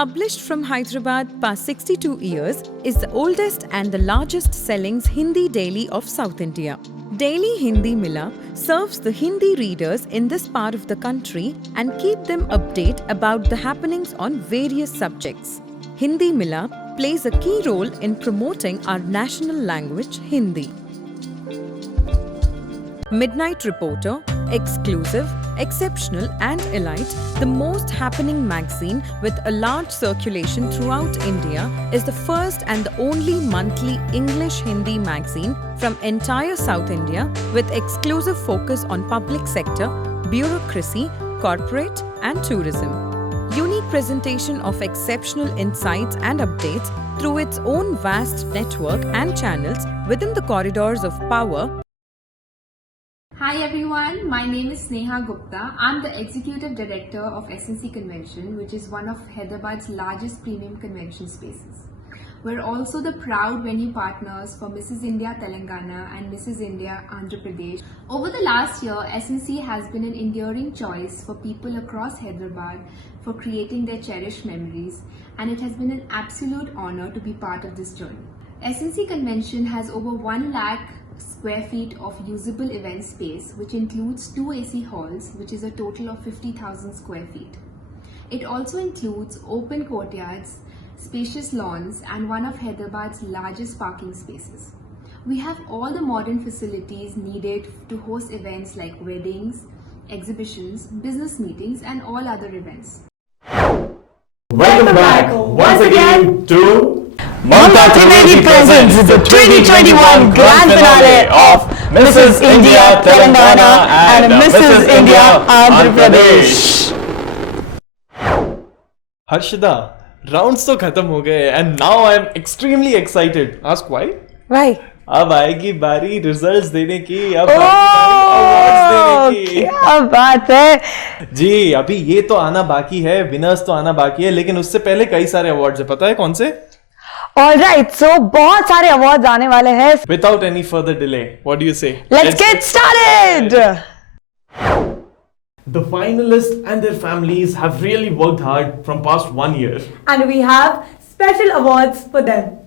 Published from Hyderabad past 62 years, is the oldest and the largest selling Hindi daily of South India. Daily Hindi Mila serves the Hindi readers in this part of the country and keep them updated about the happenings on various subjects. Hindi Mila plays a key role in promoting our national language Hindi. Midnight Reporter, Exclusive, Exceptional and Elite, the most happening magazine with a large circulation throughout India, is the first and the only monthly English-Hindi magazine from entire South India with exclusive focus on public sector, bureaucracy, corporate and tourism. Unique presentation of exceptional insights and updates through its own vast network and channels within the corridors of power. Hi everyone, my name is Sneha Gupta. I'm the Executive Director of SNC Convention, which is one of Hyderabad's largest premium convention spaces. We're also the proud venue partners for Mrs. India Telangana and Mrs. India Andhra Pradesh. Over the last year, SNC has been an enduring choice for people across Hyderabad for creating their cherished memories, and it has been an absolute honor to be part of this journey. SNC Convention has over 1 lakh square feet of usable event space, which includes 2 AC halls, which is a total of 50,000 square feet. It also includes open courtyards, spacious lawns, and one of Hyderabad's largest parking spaces. We have all the modern facilities needed to host events like weddings, exhibitions, business meetings, and all other events. Welcome back once again to Mamta Trivedi presents the 2021 Grand Finale of Mrs. India Telangana and Mrs. India Andhra Pradesh. Harshida, rounds तो खत्म हो गए and now I am extremely excited. Ask why? Why? अब आएगी बारी results देने की, अब अवार्ड्स देने की। क्या बात है जी, अभी ये तो आना बाकी है, विनर्स तो आना बाकी है, लेकिन उससे पहले कई सारे अवार्ड्स है, पता है कौन से? Alright, so बहुत सारे अवार्ड्स आने वाले हैं। Without any further delay, what do you say? Let's get started! The finalists and their families have really worked hard from past 1 year. And we have special awards for them.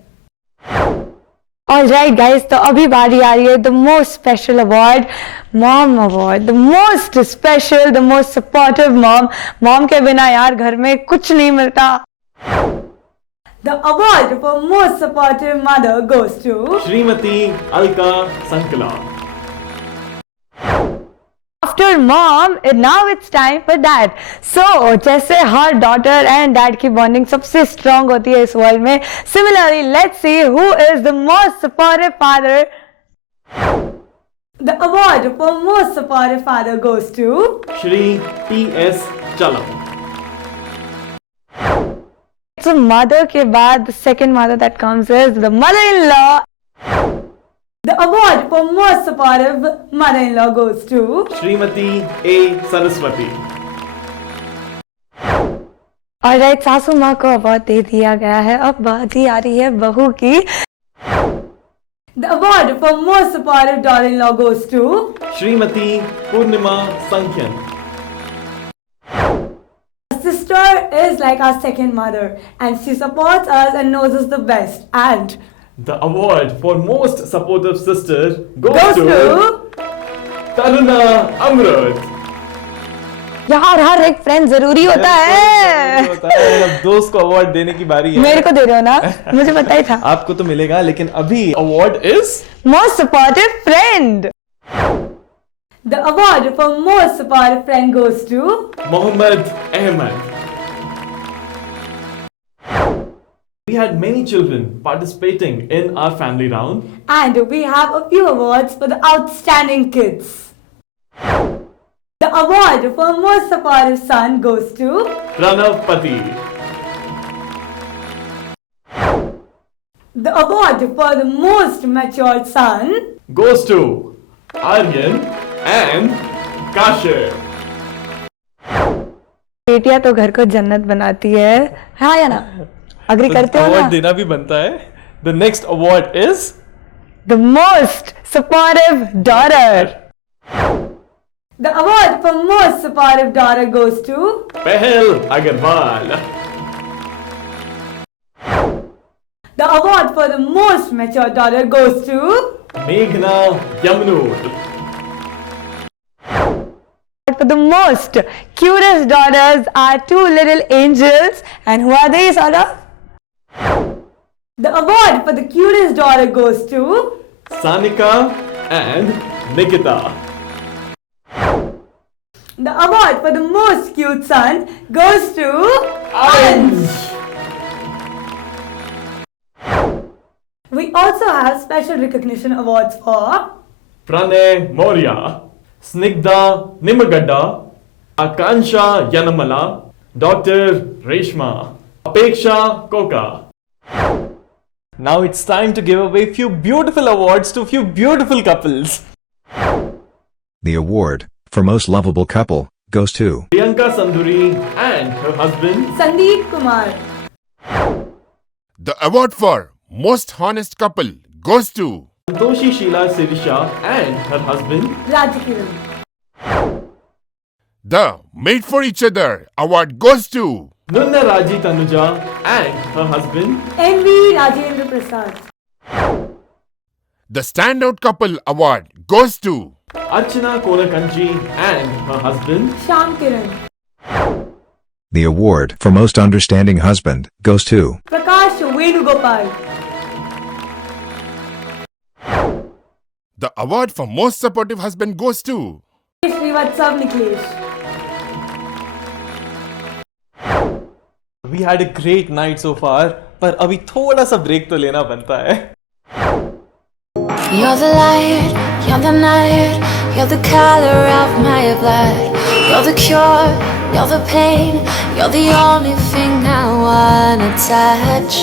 Alright guys, तो अभी बारी आ रही है the most special award, mom award, the most special, the most supportive mom. Mom के बिना यार घर में कुछ नहीं मिलता. The award for most supportive mother goes to Srimati Alka Sankala. After mom, now it's time for dad. So, जैसे हर daughter and dad की bonding सबसे strong होती है इस world में. Similarly, let's see who is the most supportive father. The award for most supportive father goes to Shri P.S. Chalam. So, mother के बाद the second mother that comes is the mother-in-law. The award for most supportive mother-in-law goes to Srimati A. Saraswati. Alright, सासू माँ को award दे दिया गया है, अब बात ही आ रही है बहू की. The award for most supportive daughter-in-law goes to Srimati Purnima Sankhyan. Sister is like our second mother and she supports us and knows us the best. And the award for most supportive sister goes to Taruna Amrut. यार हर एक friend जरूरी होता है। अब दोस्त को award देने की बारी है। मेरे को दे रहे हो ना? मुझे पता ही था। आपको तो मिलेगा, लेकिन अभी award is most supportive friend. The award for most supportive friend goes to Mohammad Ahmed. We had many children participating in our family round. And we have a few awards for the outstanding kids. The award for most supportive son goes to Pranav Pati. The award for the most matured son goes to Aryan and Kashif. बेटियां तो घर को जन्नत बनाती है, हाँ या ना? अग्री करते हो ना? अवार्ड देना भी बनता है. The next award is the most supportive daughter. The award for most supportive daughter goes to Pehel Agarwal. The award for the most mature daughter goes to Meghna Yamnoor. For the most cutest daughters are two little angels, and who are they, Sada? The award for the cutest daughter goes to Sanika and Nikita. The award for the most cute son goes to Anj. We also have special recognition awards for Pranay Moria, Snigdha Nimagadda, Akansha Yanamala, Dr. Reshma, Apeksha Koka. Now it's time to give away few beautiful awards to few beautiful couples. The award for most lovable couple goes to Priyanka Sanduri and her husband Sandeep Kumar. The award for most honest couple goes to Santoshi Sheila Sirisha and her husband Rajakiran. The Made for Each Other award goes to Nunna Raji Tanuja and her husband M.V. Rajendra Prasad. The Standout Couple Award goes to Archana Konakanji and her husband Shyam Kiran. The award for most understanding husband goes to Prakash Venugopal. The award for most supportive husband goes to Srivatsav Niklesh. We had a great night so far, पर अभी थोड़ा सा break तो लेना बनता है. You're the light, you're the night, you're the color of my blood. You're the cure, you're the pain, you're the only thing I wanna touch.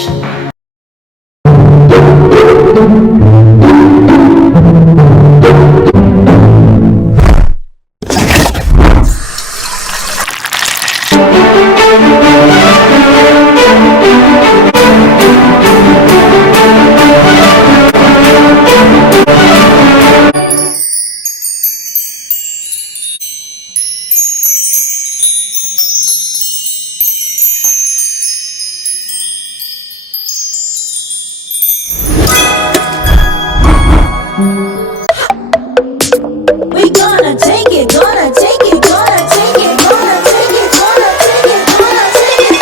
We gonna take it, gonna take it, gonna take it, gonna take it, gonna take it, gonna take it, gonna take it,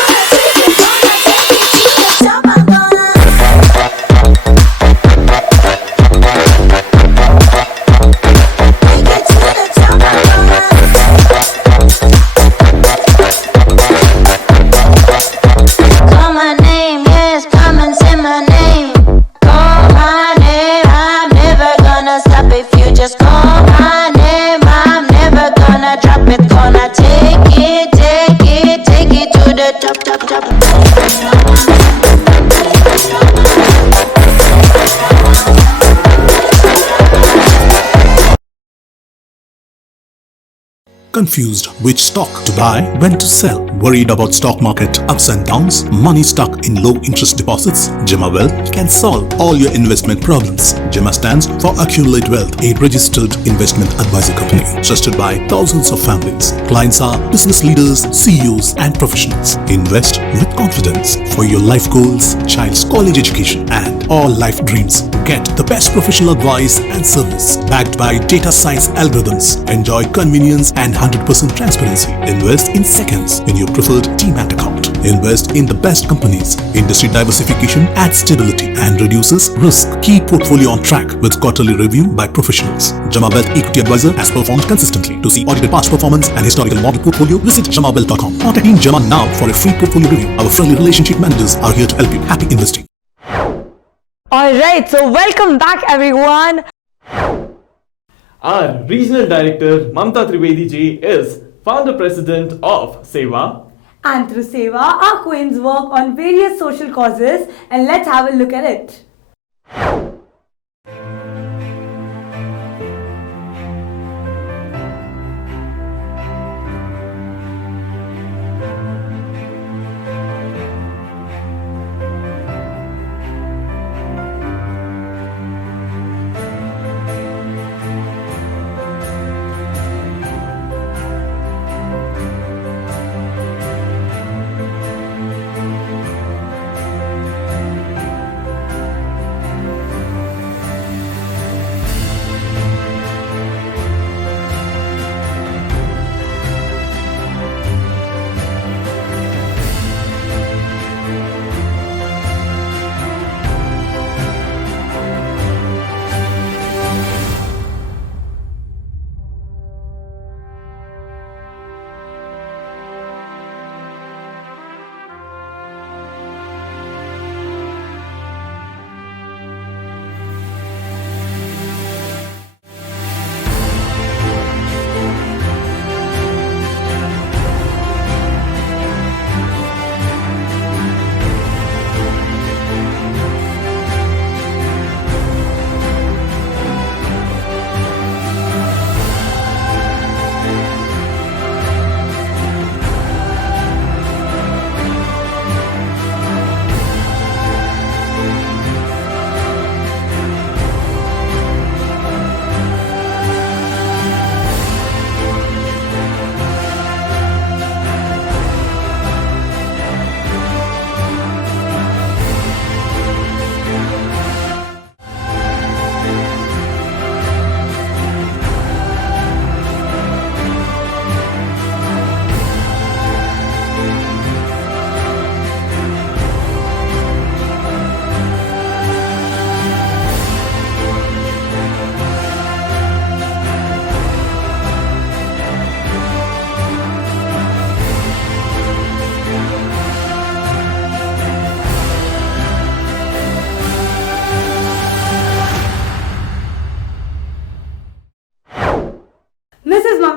gonna take it, gonna take it to the top. I'm gonna take it to the top. Call my name, yes, come and say my name. Call my name, I'm never gonna stop if you just call my name. I'm never gonna drop it, gonna take it, take it, take it to the top, top, top. Confused which stock to buy, when to sell, worried about stock market ups and downs, money stuck in low interest deposits? Gemma Wealth can solve all your investment problems. Gemma stands for Accumulate Wealth, a registered investment advisor company trusted by thousands of families. Clients are business leaders, CEOs and professionals. Invest with confidence for your life goals, child's college education and all life dreams. Get the best professional advice and service backed by data science algorithms. Enjoy convenience and 100% transparency. Invest in seconds in your preferred Demat account. Invest in the best companies. Industry diversification adds stability and reduces risk. Keep portfolio on track with quarterly review by professionals. Gemma Wealth Equity Advisor has performed consistently. To see audited past performance and historical model portfolio, visit gemmawealth.com. Contact Team Gemma now for a free portfolio review. Our friendly relationship managers are here to help you. Happy investing. Alright, so welcome back everyone. Our Regional Director Mamta Trivedi ji is Founder President of Seva. And through Seva, our queens work on various social causes, and let's have a look at it.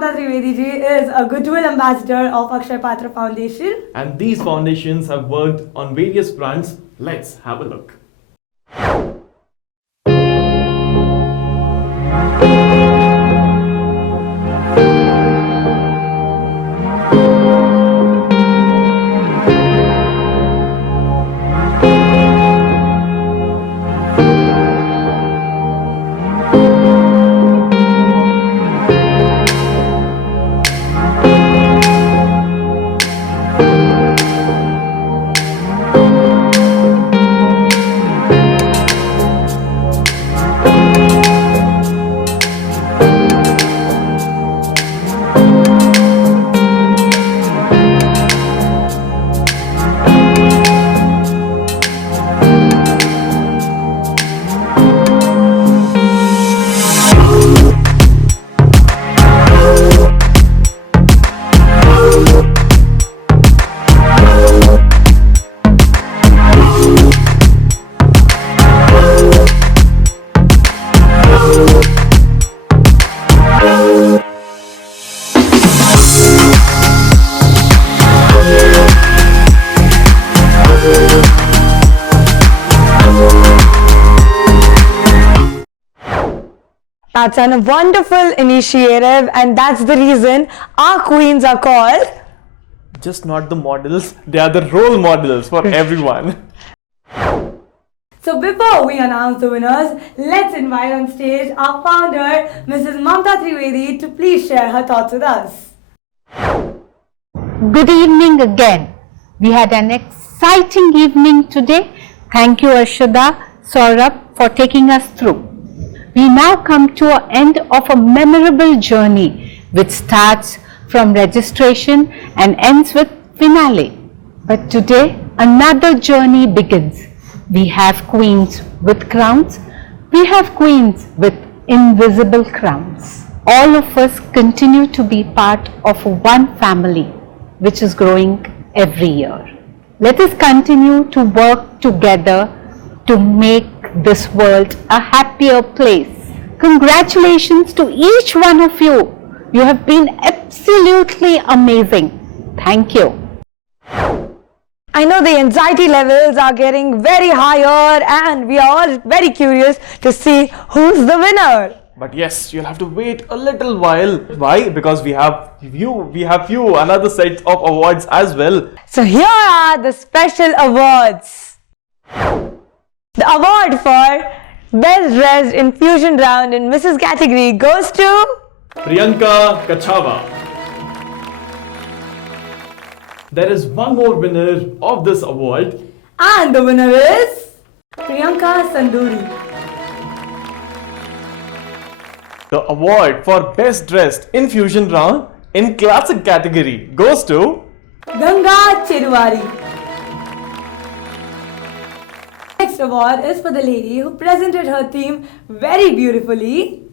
Mamta Trivedi ji is a goodwill ambassador of Akshay Patra Foundation. And these foundations have worked on various fronts. Let's have a look. That's a wonderful initiative, and that's the reason our queens are called. Just not the models, they are the role models for everyone. So before we announce the winners, let's invite on stage our founder, Mrs. Mamta Trivedi, to please share her thoughts with us. Good evening again. We had an exciting evening today. Thank you, Arshada, Saurabh, for taking us through. We now come to an end of a memorable journey which starts from registration and ends with finale. But today, another journey begins. We have queens with crowns. We have queens with invisible crowns. All of us continue to be part of one family which is growing every year. Let us continue to work together to make this world a happier place. Congratulations to each one of you. You have been absolutely amazing. Thank you. I know the anxiety levels are getting very higher, and we are all very curious to see who's the winner. But yes, you'll have to wait a little while. Why? Because we have another set of awards as well. So here are the special awards. The award for Best Dressed in Fusion Round in Mrs. category goes to Priyanka Kachava. There is one more winner of this award. And the winner is Priyanka Sanduri. The award for Best Dressed in Fusion Round in Classic category goes to Ganga Cheruwari. Next award is for the lady who presented her theme very beautifully.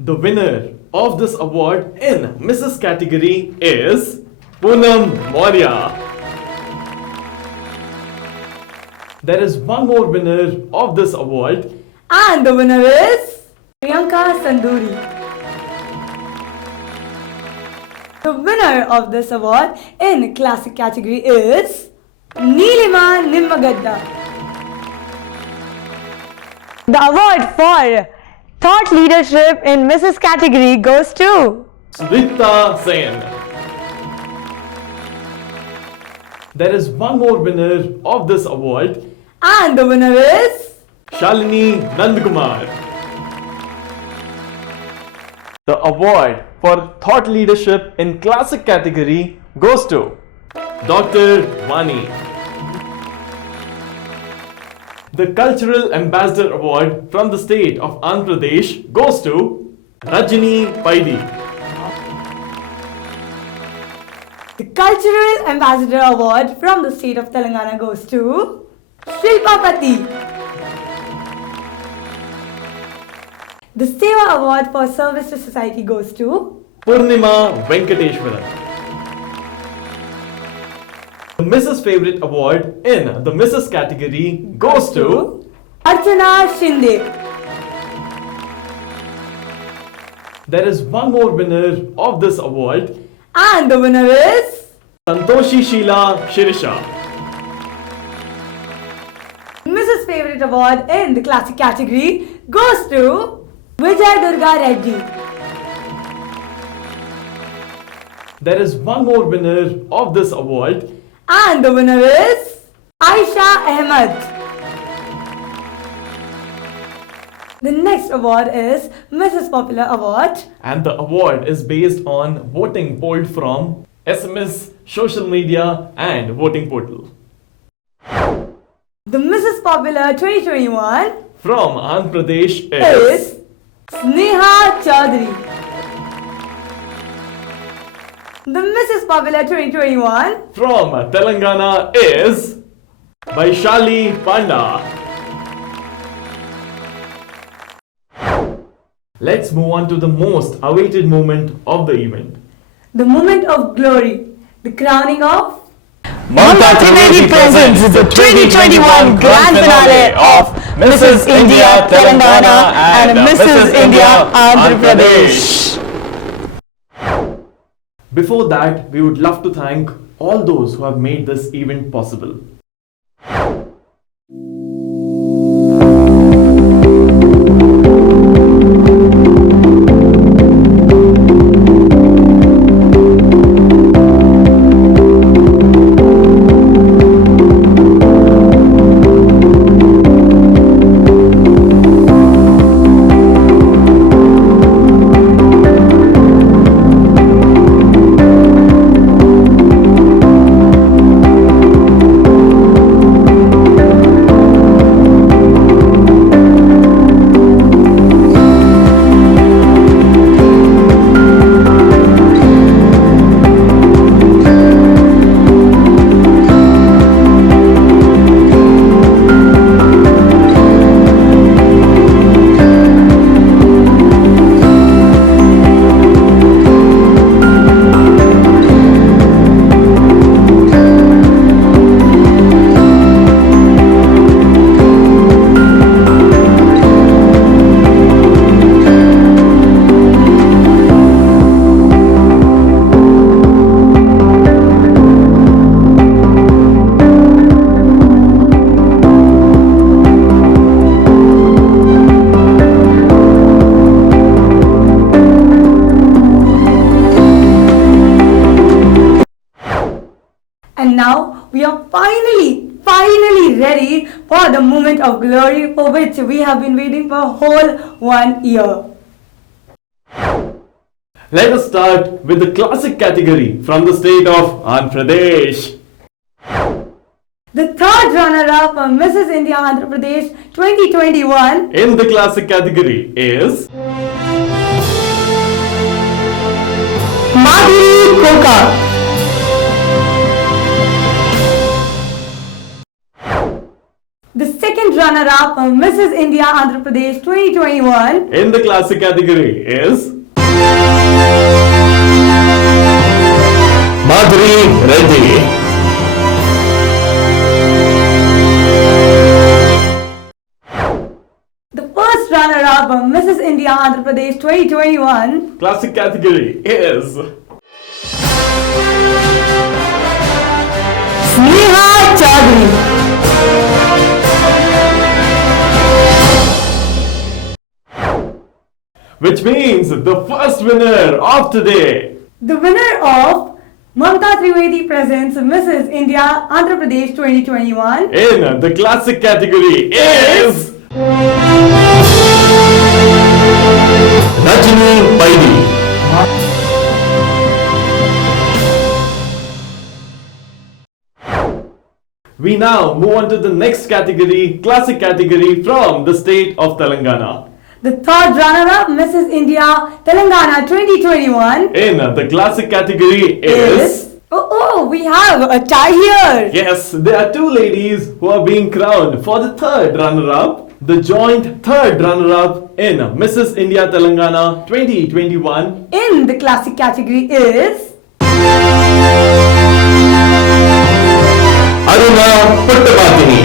The winner of this award in Mrs. category is Poonam Maurya. There is one more winner of this award. And the winner is Priyanka Sanduri. The winner of this award in Classic category is Neelima Nimmagadda. The award for Thought Leadership in Mrs. category goes to Smita Sen. There is one more winner of this award. And the winner is Shalini Nandkumar. The award for Thought Leadership in Classic category goes to Dr. Vani. The Cultural Ambassador Award from the state of Andhra Pradesh goes to Rajini Paidi. The Cultural Ambassador Award from the state of Telangana goes to Shilpa Pati. The Seva Award for Service to Society goes to Purnima Venkateshwaran. The Mrs. Favorite Award in the Mrs. category goes to Archana Shinde. There is one more winner of this award. And the winner is Santoshi Sheila Shirisha. Mrs. Favorite Award in the classic category goes to Vijay Durga Reddy. There is one more winner of this award. And the winner is Aisha Ahmed. The next award is Mrs. Popular Award. And the award is based on voting polled from SMS, social media and voting portal. The Mrs. Popular 2021 from Andhra Pradesh is Sneha Chaudhary. The Mrs. Popular 2021 from Telangana is Vaishali Panda. Let's move on to the most awaited moment of the event. The moment of glory, the crowning of Mamta Trivedi presents the 2021 grand finale of Mrs. India Telangana and Mrs. India Andhra Pradesh. Before that, we would love to thank all those who have made this event possible. And now we are finally ready for the moment of glory for which we have been waiting for a whole 1 year. Let us start with the classic category from the state of Andhra Pradesh. The third runner-up for Mrs. India Andhra Pradesh 2021 in the classic category is Madhuri Koka. The second runner-up for Mrs. India Andhra Pradesh 2021 in the classic category is Madhuri Reddy. The first runner-up for Mrs. India Andhra Pradesh 2021 classic category is Sneha Chaudhary. Which means the first winner of today. The winner of Mamta Trivedi presents Mrs. India Andhra Pradesh 2021 in the classic category is Rajini Paidi. We now move on to the next category, classic category from the state of Telangana. The third runner-up, Mrs. India Telangana 2021 in the classic category is we have a tie here. Yes, there are two ladies who are being crowned for the third runner-up. The joint third runner-up in Mrs. India Telangana 2021 in the classic category is Aruna Puttapathini.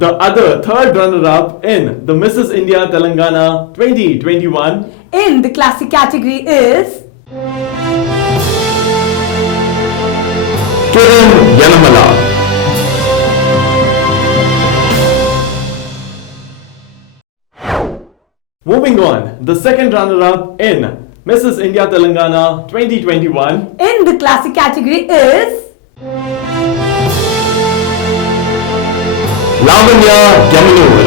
The other third runner-up in the Mrs. India Telangana 2021 in the classic category is Kiran Yanamala. Moving on, the second runner-up in Mrs. India Telangana 2021 in the classic category is Lavanya Yamunur.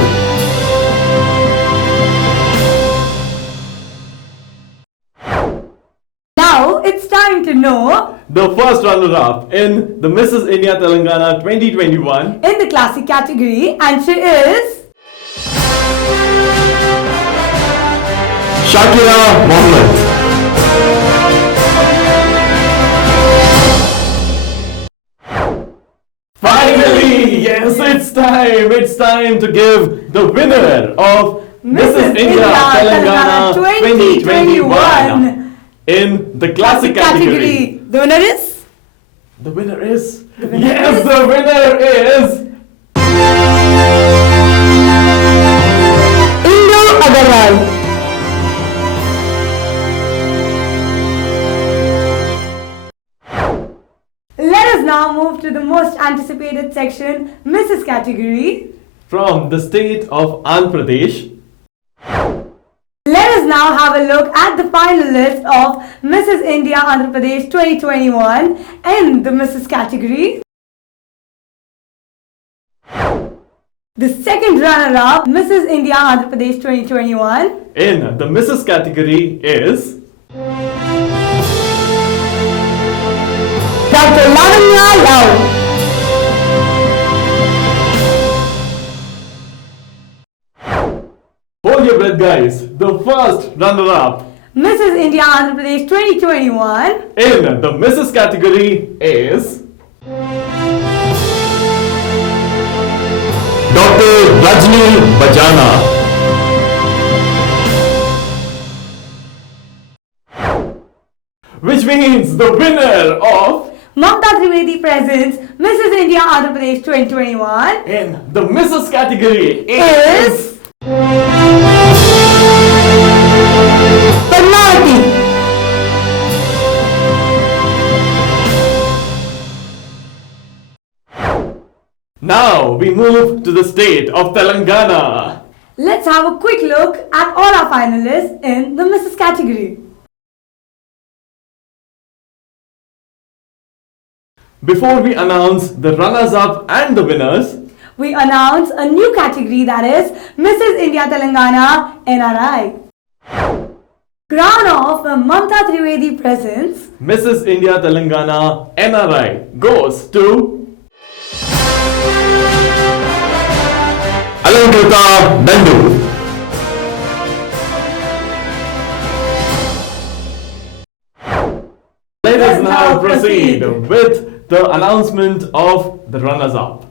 Now it's time to know the first runner-up in the Mrs. India Telangana 2021 in the classic category, and she is Shakira Mohammed. Finally, yes, it's time to give the winner of Mrs. India Telangana 2021 in the classic category. The winner is? The winner is? Yes, the winner is Indu Agarwal. Let us now move to the most anticipated section, Mrs. category. from the state of Andhra Pradesh. Let us now have a look at the finalists of Mrs. India Andhra Pradesh 2021 in the Mrs. category. The second runner-up, Mrs. India Andhra Pradesh 2021 in the Mrs. category is Dr. Lavanya Rao. Hold your breath, guys. The first runner-up Mrs. India Andhra Pradesh 2021 in the Mrs. category is Dr. Rajni Bajana. Which means the winner of Mamta Trivedi presents Mrs. India Andhra Pradesh 2021 in the Mrs. category is Padmavati. Now we move to the state of Telangana. Let's have a quick look at all our finalists in the Mrs. category. Before we announce the runners-up and the winners, we announce a new category, that is Mrs. India Telangana NRI. Crown of Mamta Trivedi presents Mrs. India Telangana NRI goes to Alankrita Dandu. Let us now proceed with the announcement of the runners-up.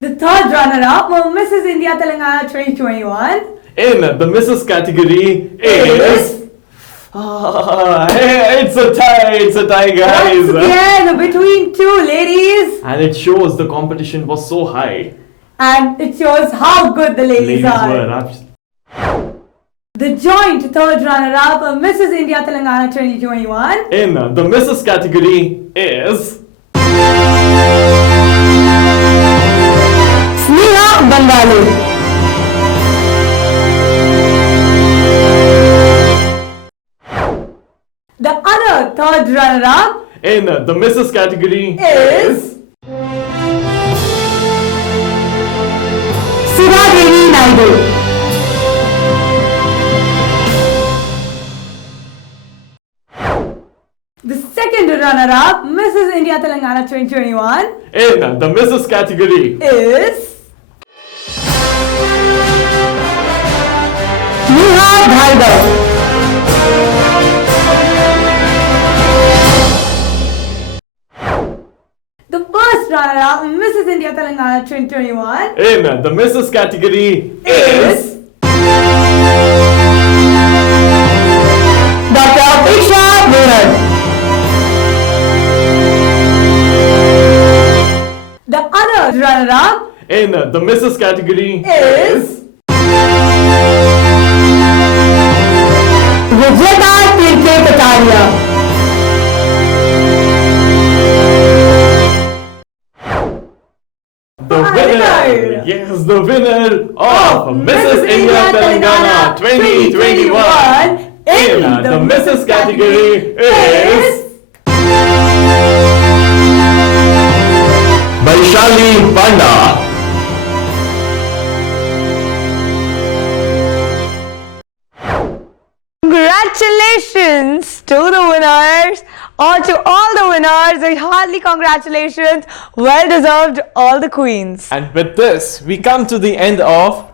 the third runner-up for Mrs. India Telangana 2021 in the Mrs. category is hey, it's a tie, guys. Once again, between two ladies. And it shows the competition was so high. And it shows how good the ladies are. Were the joint third runner-up of Mrs. India Telangana 2021 in the Mrs. category is Sneha Bangalu. The other third runner-up in the Mrs. category is Sudha Devi Naidu. The second runner-up, Mrs. India Telangana 2021 in the Mrs. category is Neha Bhargav. The first runner-up, Mrs. India Telangana 2021 in the Mrs. category is Dr. Apeksha Vinod. The other runner-up in the Mrs. category is Vijeta Tirke Kataria. the winner. Yes, the winner of Mrs. India Telangana 2021 in the Mrs. category is Vaishali Panda. Congratulations to the winners, or to all the winners. A hearty congratulations. Well deserved, all the queens. And with this, we come to the end of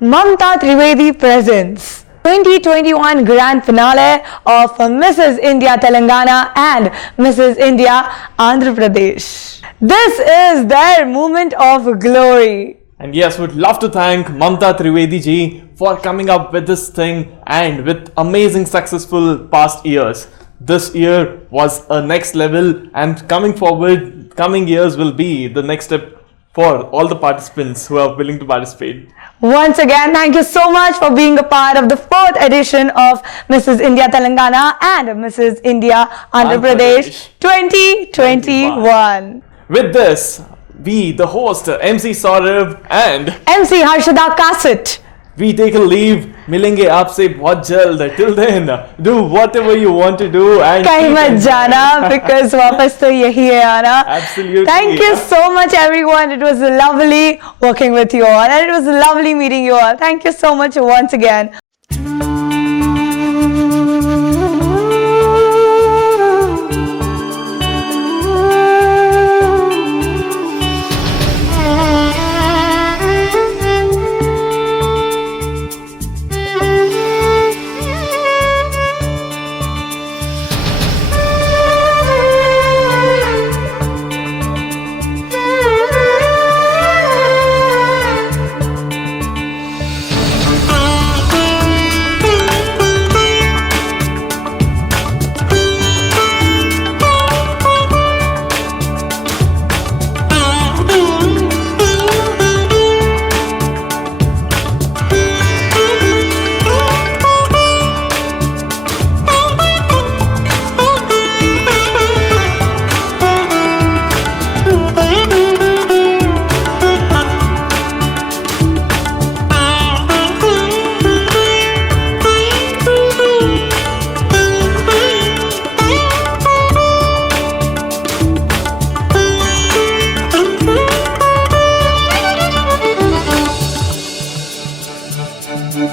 Mamta Trivedi presents 2021 grand finale of Mrs. India Telangana and Mrs. India Andhra Pradesh. This is their moment of glory. And yes, would love to thank Mamta Trivedi ji for coming up with this thing and with amazing successful past years. This year was a next level, and coming forward, coming years will be the next step for all the participants who are willing to participate. Once again, thank you so much for being a part of the 4th edition of Mrs. India Telangana and Mrs. India Andhra Pradesh 2021. With this, we, the host, MC Saurav and MC Harshada Kasset, we take a leave. मिलेंगे आपसे बहुत जल्द. Till then, do whatever you want to do and कहीं मत जाना, because वापस तो यही है आना. Absolutely. Thank you so much, everyone. It was lovely working with you all, and it was lovely meeting you all. Thank you so much once again.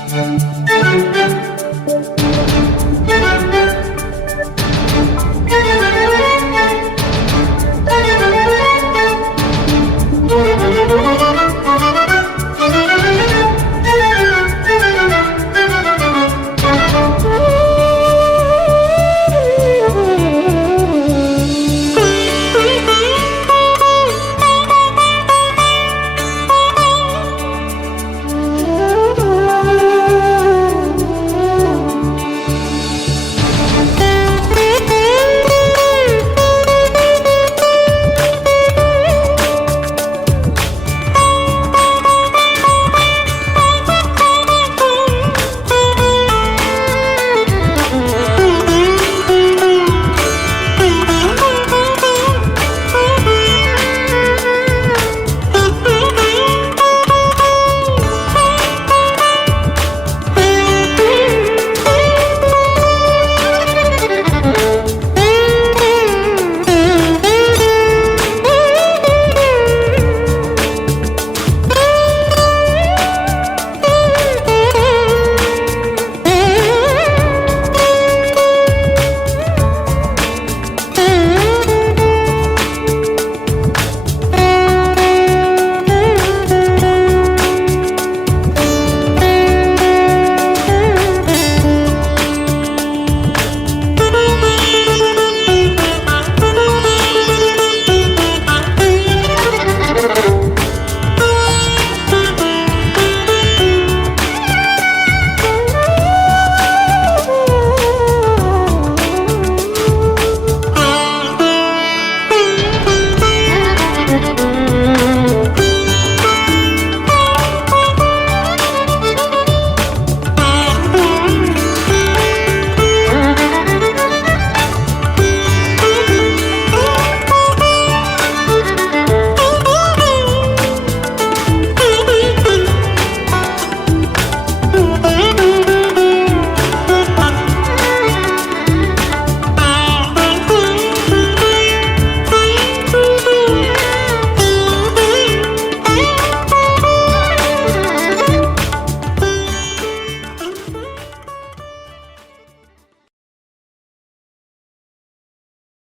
Thank you.